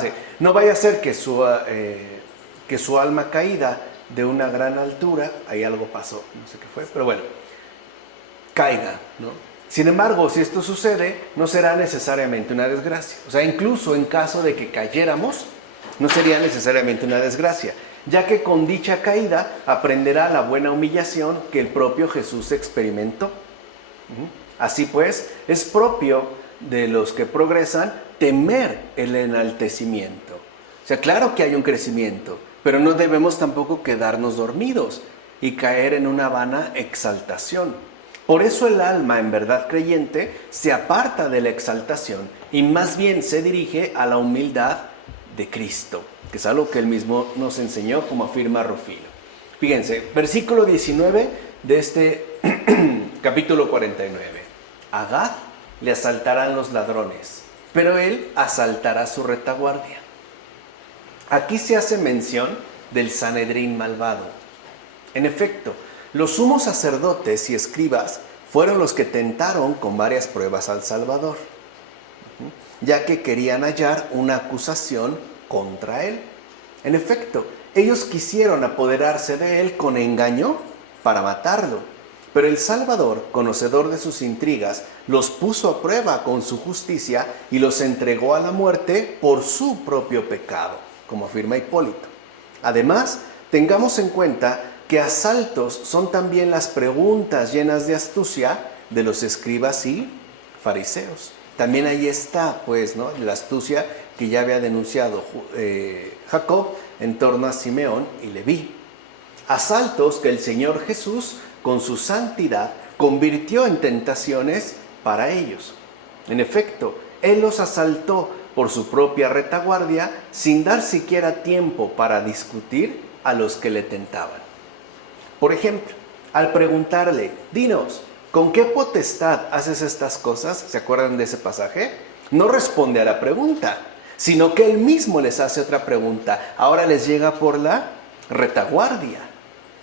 Sí. No vaya a ser que su alma caída de una gran altura, ahí algo pasó, no sé qué fue, pero bueno, caiga, ¿no? Sin embargo, si esto sucede, no será necesariamente una desgracia. O sea, incluso en caso de que cayéramos, no sería necesariamente una desgracia, ya que con dicha caída aprenderá la buena humillación que el propio Jesús experimentó. Así pues, es propio de los que progresan temer el enaltecimiento. O sea, claro que hay un crecimiento, pero no debemos tampoco quedarnos dormidos y caer en una vana exaltación. Por eso el alma en verdad creyente se aparta de la exaltación y más bien se dirige a la humildad de Cristo, que es algo que él mismo nos enseñó, como afirma Rufino. Fíjense, versículo 19 de este capítulo 49. A Gad le asaltarán los ladrones, pero él asaltará su retaguardia. Aquí se hace mención del Sanedrín malvado. En efecto, los sumos sacerdotes y escribas fueron los que tentaron con varias pruebas al Salvador, ya que querían hallar una acusación contra él. En efecto, ellos quisieron apoderarse de él con engaño para matarlo, pero el Salvador, conocedor de sus intrigas, los puso a prueba con su justicia y los entregó a la muerte por su propio pecado, como afirma Hipólito. Además, tengamos en cuenta que asaltos son también las preguntas llenas de astucia de los escribas y fariseos. También ahí está, pues, ¿no?, la astucia que ya había denunciado Jacob en torno a Simeón y Leví. Asaltos que el Señor Jesús, con su santidad, convirtió en tentaciones para ellos. En efecto, Él los asaltó por su propia retaguardia sin dar siquiera tiempo para discutir a los que le tentaban. Por ejemplo, al preguntarle, dinos, ¿con qué potestad haces estas cosas? ¿Se acuerdan de ese pasaje? No responde a la pregunta, sino que él mismo les hace otra pregunta. Ahora les llega por la retaguardia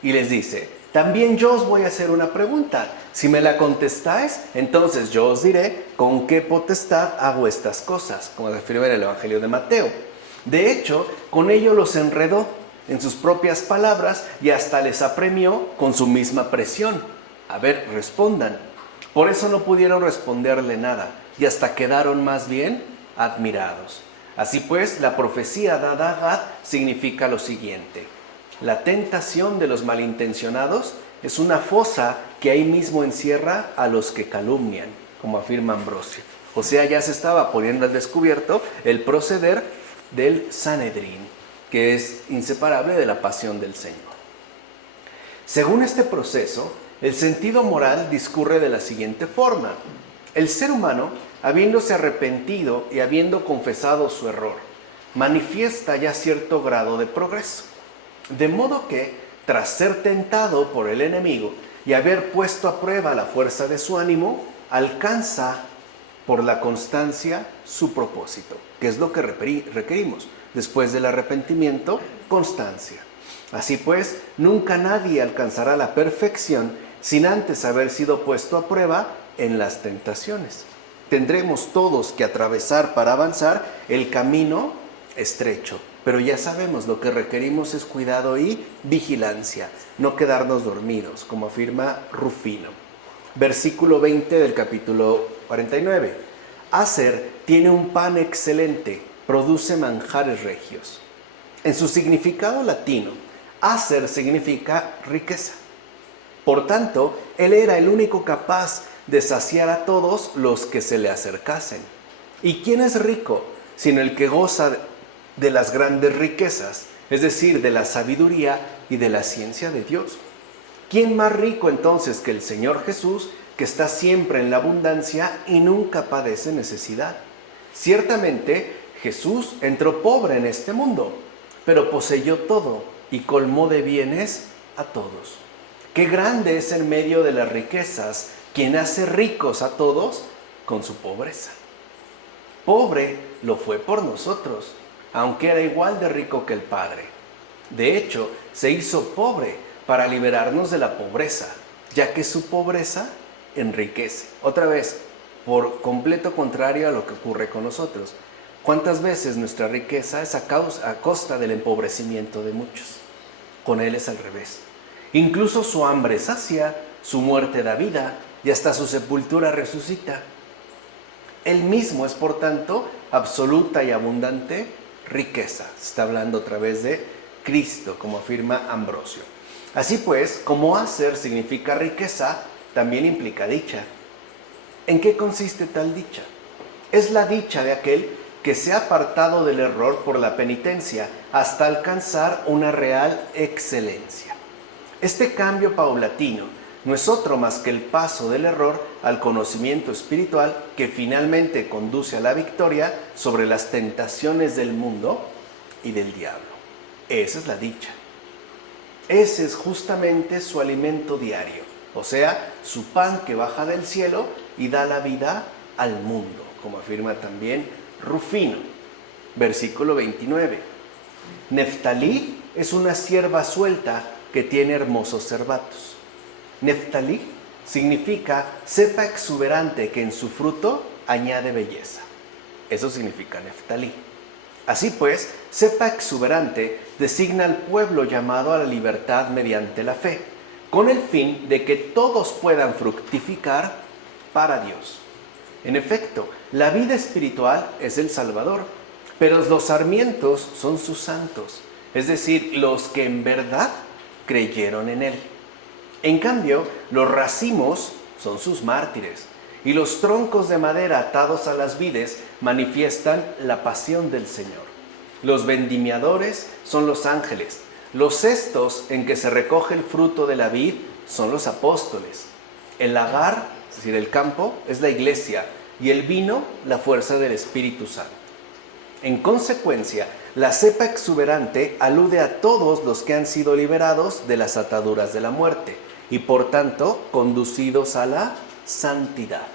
y les dice, también yo os voy a hacer una pregunta. Si me la contestáis, entonces yo os diré con qué potestad hago estas cosas, como se afirma en el Evangelio de Mateo. De hecho, con ello los enredó en sus propias palabras y hasta les apremió con su misma presión. A ver, respondan. Por eso no pudieron responderle nada y hasta quedaron más bien admirados. Así pues, la profecía dada a Gad significa lo siguiente: la tentación de los malintencionados es una fosa que ahí mismo encierra a los que calumnian, como afirma Ambrosio. O sea, ya se estaba poniendo al descubierto el proceder del Sanedrín, que es inseparable de la pasión del Señor. Según este proceso, el sentido moral discurre de la siguiente forma: el ser humano, habiéndose arrepentido y habiendo confesado su error, manifiesta ya cierto grado de progreso. De modo que, tras ser tentado por el enemigo y haber puesto a prueba la fuerza de su ánimo, alcanza por la constancia su propósito, que es lo que requerimos. Después del arrepentimiento, constancia. Así pues, nunca nadie alcanzará la perfección sin antes haber sido puesto a prueba en las tentaciones. Tendremos todos que atravesar para avanzar el camino estrecho, pero ya sabemos, lo que requerimos es cuidado y vigilancia, no quedarnos dormidos, como afirma Rufino. Versículo 20 del capítulo 49. Aser tiene un pan excelente, produce manjares regios. En su significado latino, aser significa riqueza. Por tanto, él era el único capaz de saciar a todos los que se le acercasen. ¿Y quién es rico sino el que goza de las grandes riquezas, es decir, de la sabiduría y de la ciencia de Dios? ¿Quién más rico entonces que el Señor Jesús, que está siempre en la abundancia y nunca padece necesidad? Ciertamente, Jesús entró pobre en este mundo, pero poseyó todo y colmó de bienes a todos. Qué grande es en medio de las riquezas quien hace ricos a todos con su pobreza. Pobre lo fue por nosotros, aunque era igual de rico que el Padre. De hecho, se hizo pobre para liberarnos de la pobreza, ya que su pobreza enriquece. Otra vez, por completo contrario a lo que ocurre con nosotros. ¿Cuántas veces nuestra riqueza es a costa del empobrecimiento de muchos? Con Él es al revés. Incluso su hambre sacia, su muerte da vida y hasta su sepultura resucita. Él mismo es, por tanto, absoluta y abundante riqueza. Se está hablando a través de Cristo, como afirma Ambrosio. Así pues, como hacer significa riqueza, también implica dicha. ¿En qué consiste tal dicha? Es la dicha de aquel que se ha apartado del error por la penitencia hasta alcanzar una real excelencia. Este cambio paulatino no es otro más que el paso del error al conocimiento espiritual que finalmente conduce a la victoria sobre las tentaciones del mundo y del diablo. Esa es la dicha. Ese es justamente su alimento diario, o sea, su pan que baja del cielo y da la vida al mundo, como afirma también Rufino. Versículo 29. Neftalí es una cierva suelta que tiene hermosos cervatos. Neftalí significa cepa exuberante que en su fruto añade belleza. Eso significa Neftalí. Así pues, cepa exuberante designa al pueblo llamado a la libertad mediante la fe, con el fin de que todos puedan fructificar para Dios. En efecto, la vida espiritual es el Salvador, pero los sarmientos son sus santos, es decir, los que en verdad creyeron en Él. En cambio, los racimos son sus mártires, y los troncos de madera atados a las vides manifiestan la pasión del Señor. Los vendimiadores son los ángeles, los cestos en que se recoge el fruto de la vid son los apóstoles. El lagar, es decir, el campo, es la iglesia, y el vino, la fuerza del Espíritu Santo. En consecuencia, la cepa exuberante alude a todos los que han sido liberados de las ataduras de la muerte y por tanto conducidos a la santidad.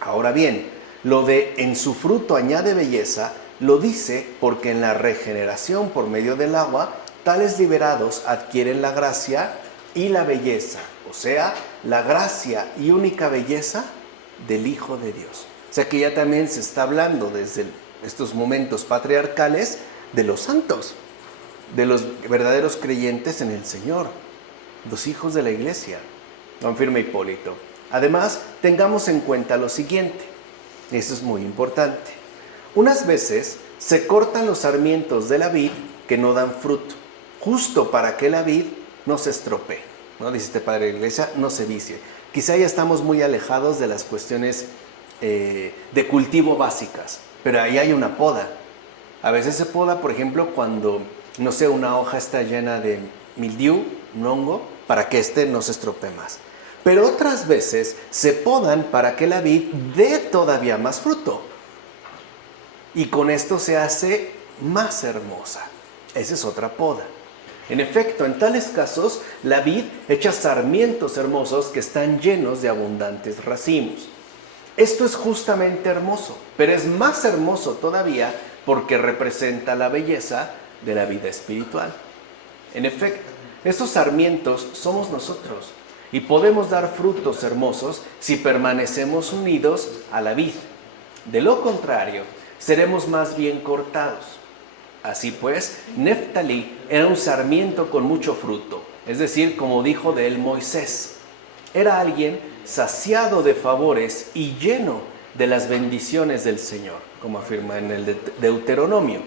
Ahora bien, lo de en su fruto añade belleza, lo dice porque en la regeneración por medio del agua, tales liberados adquieren la gracia y la belleza, o sea, la gracia y única belleza del Hijo de Dios. O sea que ya también se está hablando desde estos momentos patriarcales de los santos, de los verdaderos creyentes en el Señor, los hijos de la iglesia, confirma Hipólito. Además, tengamos en cuenta lo siguiente, eso es muy importante. Unas veces se cortan los sarmientos de la vid que no dan fruto, justo para que la vid no se estropee, ¿no? Dice este padre de la iglesia, no se vicie. Quizá ya estamos muy alejados de las cuestiones de cultivo básicas, pero ahí hay una poda. A veces se poda, por ejemplo, cuando, no sé, una hoja está llena de mildiu, un hongo, para que éste no se estropee más. Pero otras veces se podan para que la vid dé todavía más fruto. Y con esto se hace más hermosa. Esa es otra poda. En efecto, en tales casos, la vid echa sarmientos hermosos que están llenos de abundantes racimos. Esto es justamente hermoso, pero es más hermoso todavía porque representa la belleza de la vida espiritual. En efecto, estos sarmientos somos nosotros y podemos dar frutos hermosos si permanecemos unidos a la vid. De lo contrario, seremos más bien cortados. Así pues, Neftalí era un sarmiento con mucho fruto, es decir, como dijo de él Moisés, era alguien saciado de favores y lleno de las bendiciones del Señor, como afirma en el Deuteronomio.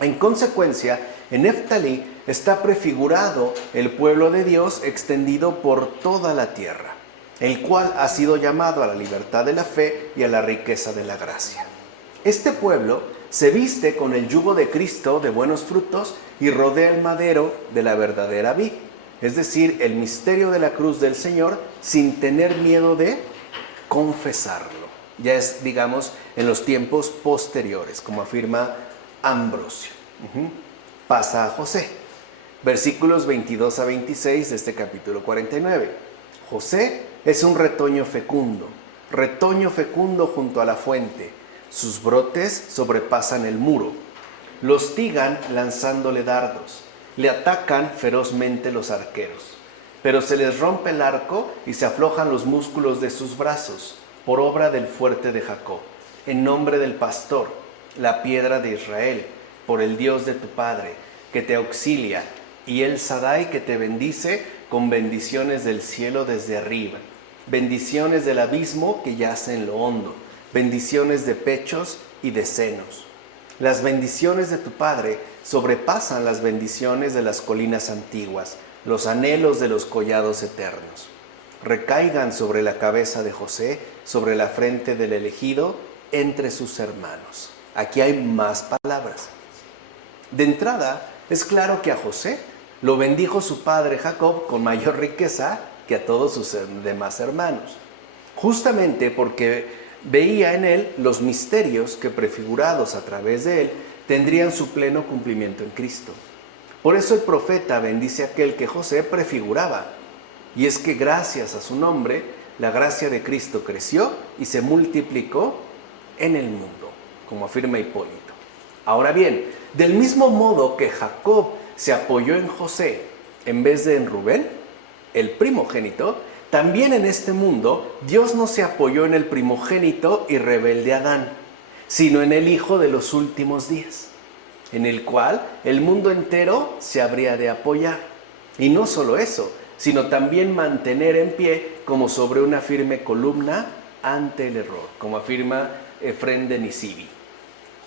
En consecuencia, en Neftalí está prefigurado el pueblo de Dios extendido por toda la tierra, el cual ha sido llamado a la libertad de la fe y a la riqueza de la gracia. Este pueblo se viste con el yugo de Cristo de buenos frutos y rodea el madero de la verdadera vid, es decir, el misterio de la cruz del Señor sin tener miedo de confesarlo. Ya es, digamos, en los tiempos posteriores, como afirma Ambrosio. Pasa a José. Versículos 22 a 26 de este capítulo 49. José es un retoño fecundo junto a la fuente. Sus brotes sobrepasan el muro. Lo hostigan lanzándole dardos. Le atacan ferozmente los arqueros, pero se les rompe el arco y se aflojan los músculos de sus brazos, por obra del fuerte de Jacob, en nombre del pastor, la piedra de Israel, por el Dios de tu Padre, que te auxilia, y el Sadai que te bendice con bendiciones del cielo desde arriba, bendiciones del abismo que yace en lo hondo, bendiciones de pechos y de senos. Las bendiciones de tu Padre sobrepasan las bendiciones de las colinas antiguas, los anhelos de los collados eternos. Recaigan sobre la cabeza de José, sobre la frente del elegido, entre sus hermanos. Aquí hay más palabras. De entrada, es claro que a José lo bendijo su padre Jacob con mayor riqueza que a todos sus demás hermanos, justamente porque veía en él los misterios que, prefigurados a través de él, tendrían su pleno cumplimiento en Cristo. Por eso el profeta bendice a aquel que José prefiguraba, y es que gracias a su nombre, la gracia de Cristo creció y se multiplicó en el mundo, como afirma Hipólito. Ahora bien, del mismo modo que Jacob se apoyó en José en vez de en Rubén, el primogénito, también en este mundo Dios no se apoyó en el primogénito y rebelde Adán, sino en el Hijo de los últimos días, en el cual el mundo entero se habría de apoyar. Y no solo eso, sino también mantener en pie como sobre una firme columna ante el error, como afirma Efrén de Nisibi.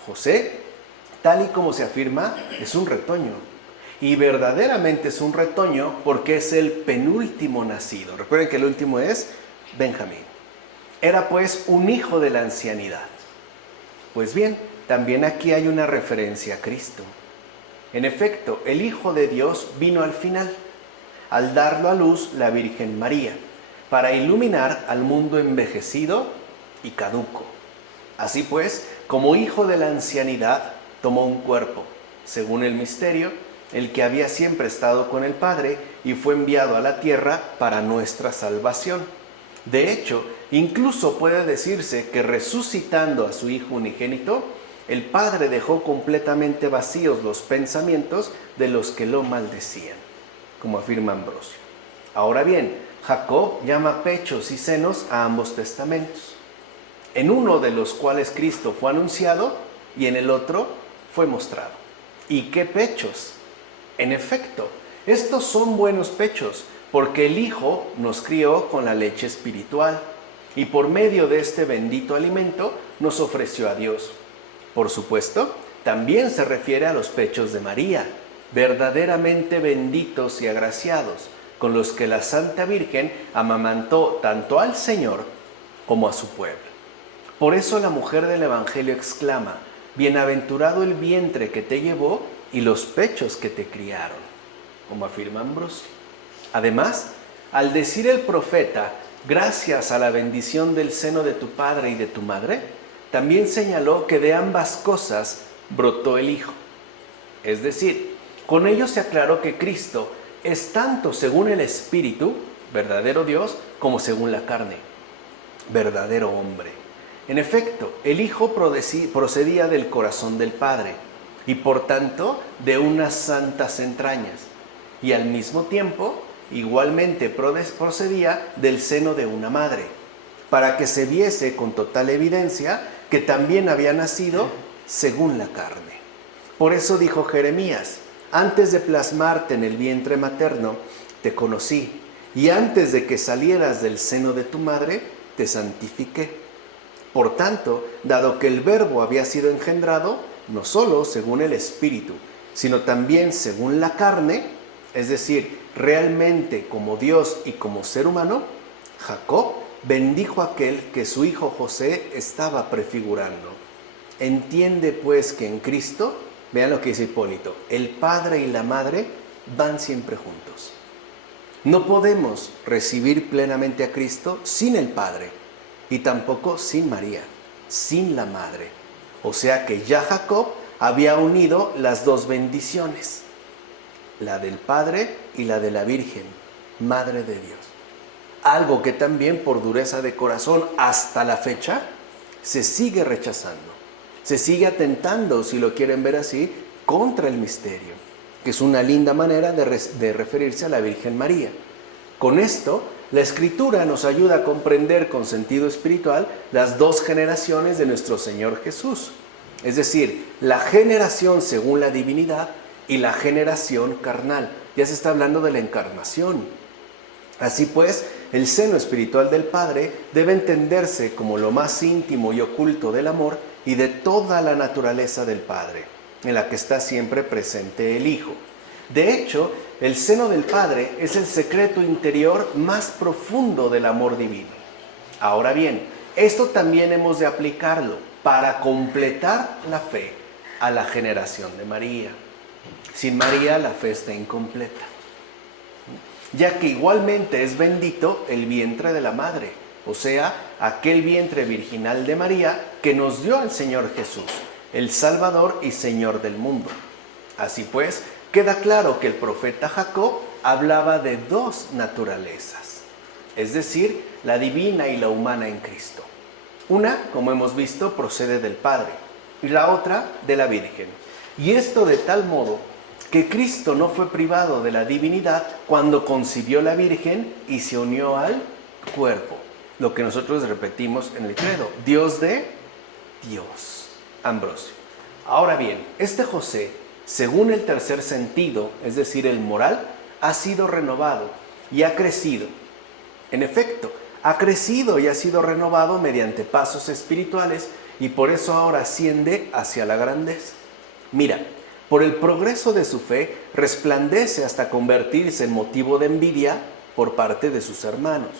José, tal y como se afirma, es un retoño. Y verdaderamente es un retoño porque es el penúltimo nacido. Recuerden que el último es Benjamín. Era pues un hijo de la ancianidad. Pues bien, también aquí hay una referencia a Cristo. En efecto, el Hijo de Dios vino al final, al darlo a luz la Virgen María, para iluminar al mundo envejecido y caduco. Así pues, como hijo de la ancianidad, tomó un cuerpo, según el misterio, el que había siempre estado con el Padre y fue enviado a la tierra para nuestra salvación. De hecho, incluso puede decirse que resucitando a su Hijo unigénito, el Padre dejó completamente vacíos los pensamientos de los que lo maldecían, como afirma Ambrosio. Ahora bien, Jacob llama pechos y senos a ambos testamentos, en uno de los cuales Cristo fue anunciado y en el otro fue mostrado. ¿Y qué pechos? En efecto, estos son buenos pechos, porque el Hijo nos crió con la leche espiritual y por medio de este bendito alimento nos ofreció a Dios. Por supuesto, también se refiere a los pechos de María, verdaderamente benditos y agraciados, con los que la Santa Virgen amamantó tanto al Señor como a su pueblo. Por eso la mujer del Evangelio exclama: bienaventurado el vientre que te llevó y los pechos que te criaron, como afirma Ambrosio. Además, al decir el profeta, gracias a la bendición del seno de tu padre y de tu madre, también señaló que de ambas cosas brotó el Hijo. Es decir, con ello se aclaró que Cristo es tanto según el Espíritu, verdadero Dios, como según la carne, verdadero hombre. En efecto, el Hijo procedía del corazón del Padre y por tanto de unas santas entrañas, y al mismo tiempo igualmente procedía del seno de una madre, para que se viese con total evidencia que también había nacido según la carne. Por eso dijo Jeremías: antes de plasmarte en el vientre materno, te conocí, y antes de que salieras del seno de tu madre, te santifiqué. Por tanto, dado que el Verbo había sido engendrado, no solo según el Espíritu, sino también según la carne, es decir, realmente como Dios y como ser humano, Jacob bendijo a aquel que su hijo José estaba prefigurando. Entiende pues que en Cristo, vean lo que dice Hipólito, el Padre y la Madre van siempre juntos. No podemos recibir plenamente a Cristo sin el Padre y tampoco sin María, sin la Madre. O sea que ya Jacob había unido las dos bendiciones, la del Padre y la de la Virgen, Madre de Dios. Algo que también por dureza de corazón hasta la fecha se sigue rechazando, se sigue atentando, si lo quieren ver así, contra el misterio. que es una linda manera de referirse a la Virgen María. Con esto, la Escritura nos ayuda a comprender con sentido espiritual las dos generaciones de nuestro Señor Jesús, es decir, la generación según la divinidad y la generación carnal. Ya se está hablando de la encarnación. Así pues, el seno espiritual del Padre debe entenderse como lo más íntimo y oculto del amor y de toda la naturaleza del Padre, en la que está siempre presente el Hijo. De hecho, el seno del Padre es el secreto interior más profundo del amor divino. Ahora bien, esto también hemos de aplicarlo para completar la fe a la generación de María. Sin María la fe está incompleta, ya que igualmente es bendito el vientre de la madre, o sea, aquel vientre virginal de María que nos dio al Señor Jesús, el Salvador y Señor del mundo. Así pues, queda claro que el profeta Jacob hablaba de dos naturalezas, es decir, la divina y la humana en Cristo. Una, como hemos visto, procede del Padre y la otra de la Virgen. Y esto de tal modo que Cristo no fue privado de la divinidad cuando concibió la Virgen y se unió al cuerpo. Lo que nosotros repetimos en el credo, Dios de Dios. Ambrosio. Ahora bien, este José, según el tercer sentido, es decir, el moral, ha sido renovado y ha crecido. En efecto, ha crecido y ha sido renovado mediante pasos espirituales y por eso ahora asciende hacia la grandeza. Mira, por el progreso de su fe, resplandece hasta convertirse en motivo de envidia por parte de sus hermanos.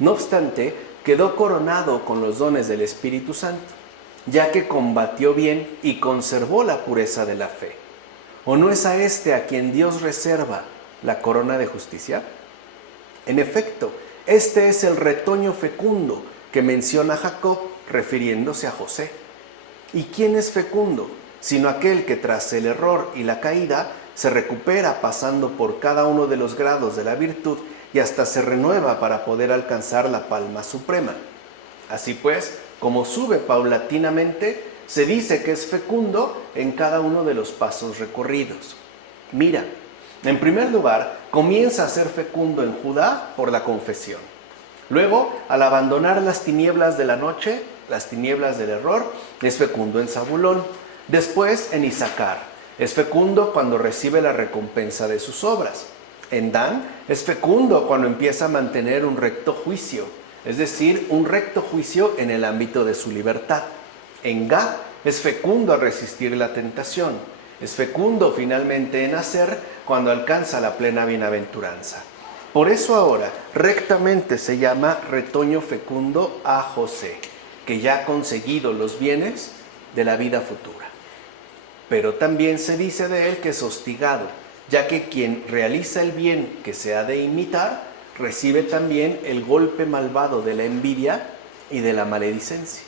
No obstante, quedó coronado con los dones del Espíritu Santo, ya que combatió bien y conservó la pureza de la fe. ¿O no es a este a quien Dios reserva la corona de justicia? En efecto, este es el retoño fecundo que menciona Jacob refiriéndose a José. ¿Y quién es fecundo? Sino aquel que tras el error y la caída se recupera pasando por cada uno de los grados de la virtud y hasta se renueva para poder alcanzar la palma suprema. Así pues, como sube paulatinamente, se dice que es fecundo en cada uno de los pasos recorridos. Mira, en primer lugar, comienza a ser fecundo en Judá por la confesión. Luego, al abandonar las tinieblas de la noche, las tinieblas del error, es fecundo en Zabulón. Después, en Isaacar, es fecundo cuando recibe la recompensa de sus obras. En Dan, es fecundo cuando empieza a mantener un recto juicio, es decir, un recto juicio en el ámbito de su libertad. En Gad, es fecundo a resistir la tentación. Es fecundo finalmente en Aser cuando alcanza la plena bienaventuranza. Por eso ahora rectamente se llama retoño fecundo a José, que ya ha conseguido los bienes de la vida futura. Pero también se dice de él que es hostigado, ya que quien realiza el bien que se ha de imitar, recibe también el golpe malvado de la envidia y de la maledicencia.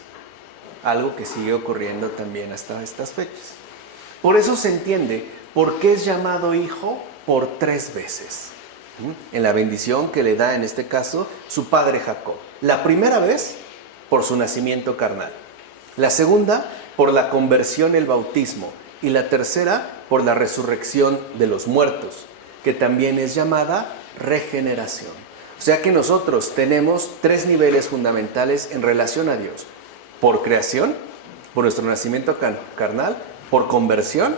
Algo que sigue ocurriendo también hasta estas fechas. Por eso se entiende por qué es llamado hijo por 3 veces. En la bendición que le da en este caso su padre Jacob. La primera vez por su nacimiento carnal. La segunda por la conversión, el bautismo. Y la tercera por la resurrección de los muertos, que también es llamada regeneración. O sea que nosotros tenemos 3 niveles fundamentales en relación a Dios. Por creación, por nuestro nacimiento carnal, por conversión,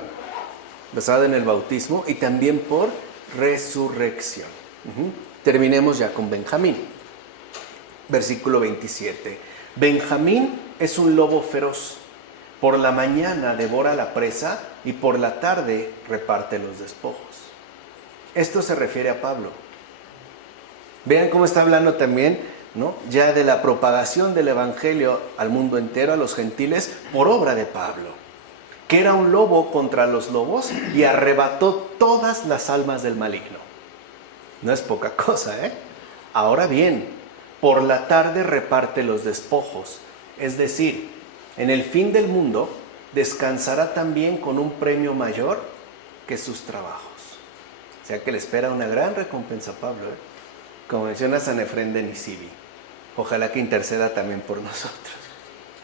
basada en el bautismo, y también por resurrección. Terminemos ya con Benjamín. Versículo 27. Benjamín es un lobo feroz. Por la mañana devora la presa y por la tarde reparte los despojos. Esto se refiere a Pablo. Vean cómo está hablando también, ¿no?, ya de la propagación del evangelio al mundo entero, a los gentiles, por obra de Pablo, que era un lobo contra los lobos y arrebató todas las almas del maligno. No es poca cosa, ¿eh? Ahora bien, por la tarde reparte los despojos, es decir, en el fin del mundo descansará también con un premio mayor que sus trabajos. O sea que le espera una gran recompensa a Pablo, como menciona San Efrén de Nisibi. Ojalá que interceda también por nosotros.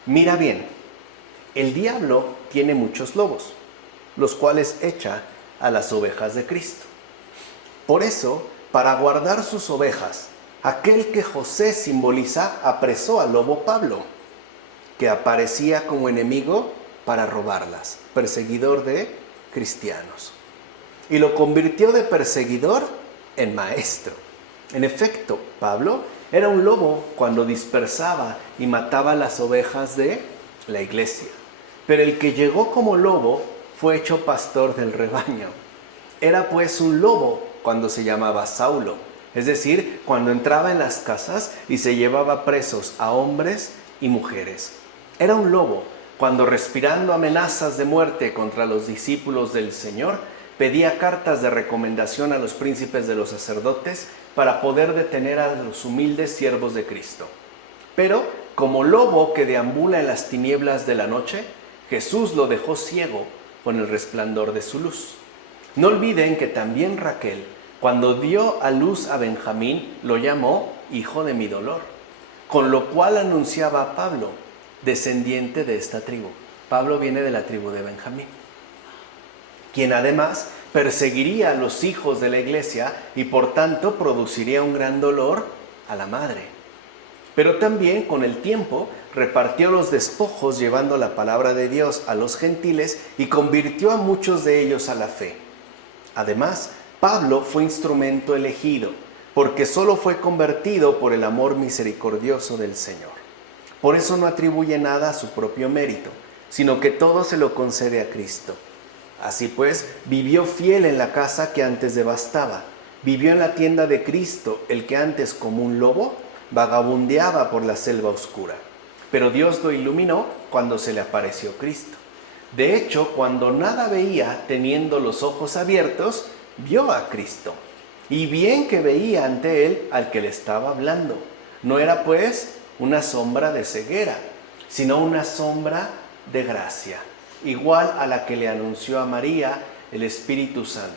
Mira bien, el diablo tiene muchos lobos, los cuales echa a las ovejas de Cristo. Por eso, para guardar sus ovejas, aquel que José simboliza apresó al lobo Pablo, que aparecía como enemigo para robarlas, perseguidor de cristianos. Y lo convirtió de perseguidor en maestro. En efecto, Pablo era un lobo cuando dispersaba y mataba las ovejas de la iglesia. Pero el que llegó como lobo fue hecho pastor del rebaño. Era pues un lobo cuando se llamaba Saulo, es decir, cuando entraba en las casas y se llevaba presos a hombres y mujeres. Era un lobo cuando, respirando amenazas de muerte contra los discípulos del Señor, pedía cartas de recomendación a los príncipes de los sacerdotes para poder detener a los humildes siervos de Cristo. Pero, como lobo que deambula en las tinieblas de la noche, Jesús lo dejó ciego con el resplandor de su luz. No olviden que también Raquel, cuando dio a luz a Benjamín, lo llamó hijo de mi dolor, con lo cual anunciaba a Pablo, descendiente de esta tribu. Pablo viene de la tribu de Benjamín, quien además perseguiría a los hijos de la iglesia y por tanto produciría un gran dolor a la madre. Pero también con el tiempo repartió los despojos llevando la palabra de Dios a los gentiles y convirtió a muchos de ellos a la fe. Además, Pablo fue instrumento elegido porque solo fue convertido por el amor misericordioso del Señor. Por eso no atribuye nada a su propio mérito, sino que todo se lo concede a Cristo. Así pues, vivió fiel en la casa que antes devastaba. Vivió en la tienda de Cristo, el que antes como un lobo vagabundeaba por la selva oscura. Pero Dios lo iluminó cuando se le apareció Cristo. De hecho, cuando nada veía, teniendo los ojos abiertos, vio a Cristo. Y bien que veía ante él al que le estaba hablando. No era pues una sombra de ceguera, sino una sombra de gracia, igual a la que le anunció a María el Espíritu Santo.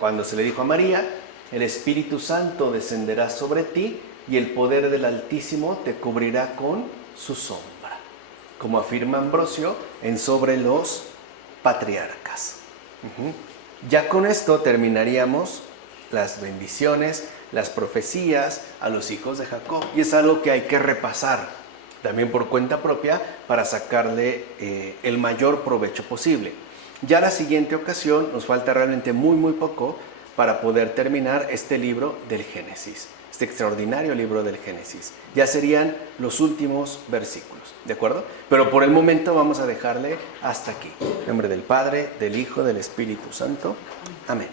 Cuando se le dijo a María, el Espíritu Santo descenderá sobre ti y el poder del Altísimo te cubrirá con su sombra, como afirma Ambrosio en Sobre los Patriarcas. Ya con esto terminaríamos las bendiciones, las profecías a los hijos de Jacob. Y es algo que hay que repasar también por cuenta propia para sacarle el mayor provecho posible. Ya la siguiente ocasión nos falta realmente muy poco para poder terminar este libro del Génesis, este extraordinario libro del Génesis. Ya serían los últimos versículos, ¿de acuerdo? Pero por el momento vamos a dejarle hasta aquí. En nombre del Padre, del Hijo, del Espíritu Santo. Amén.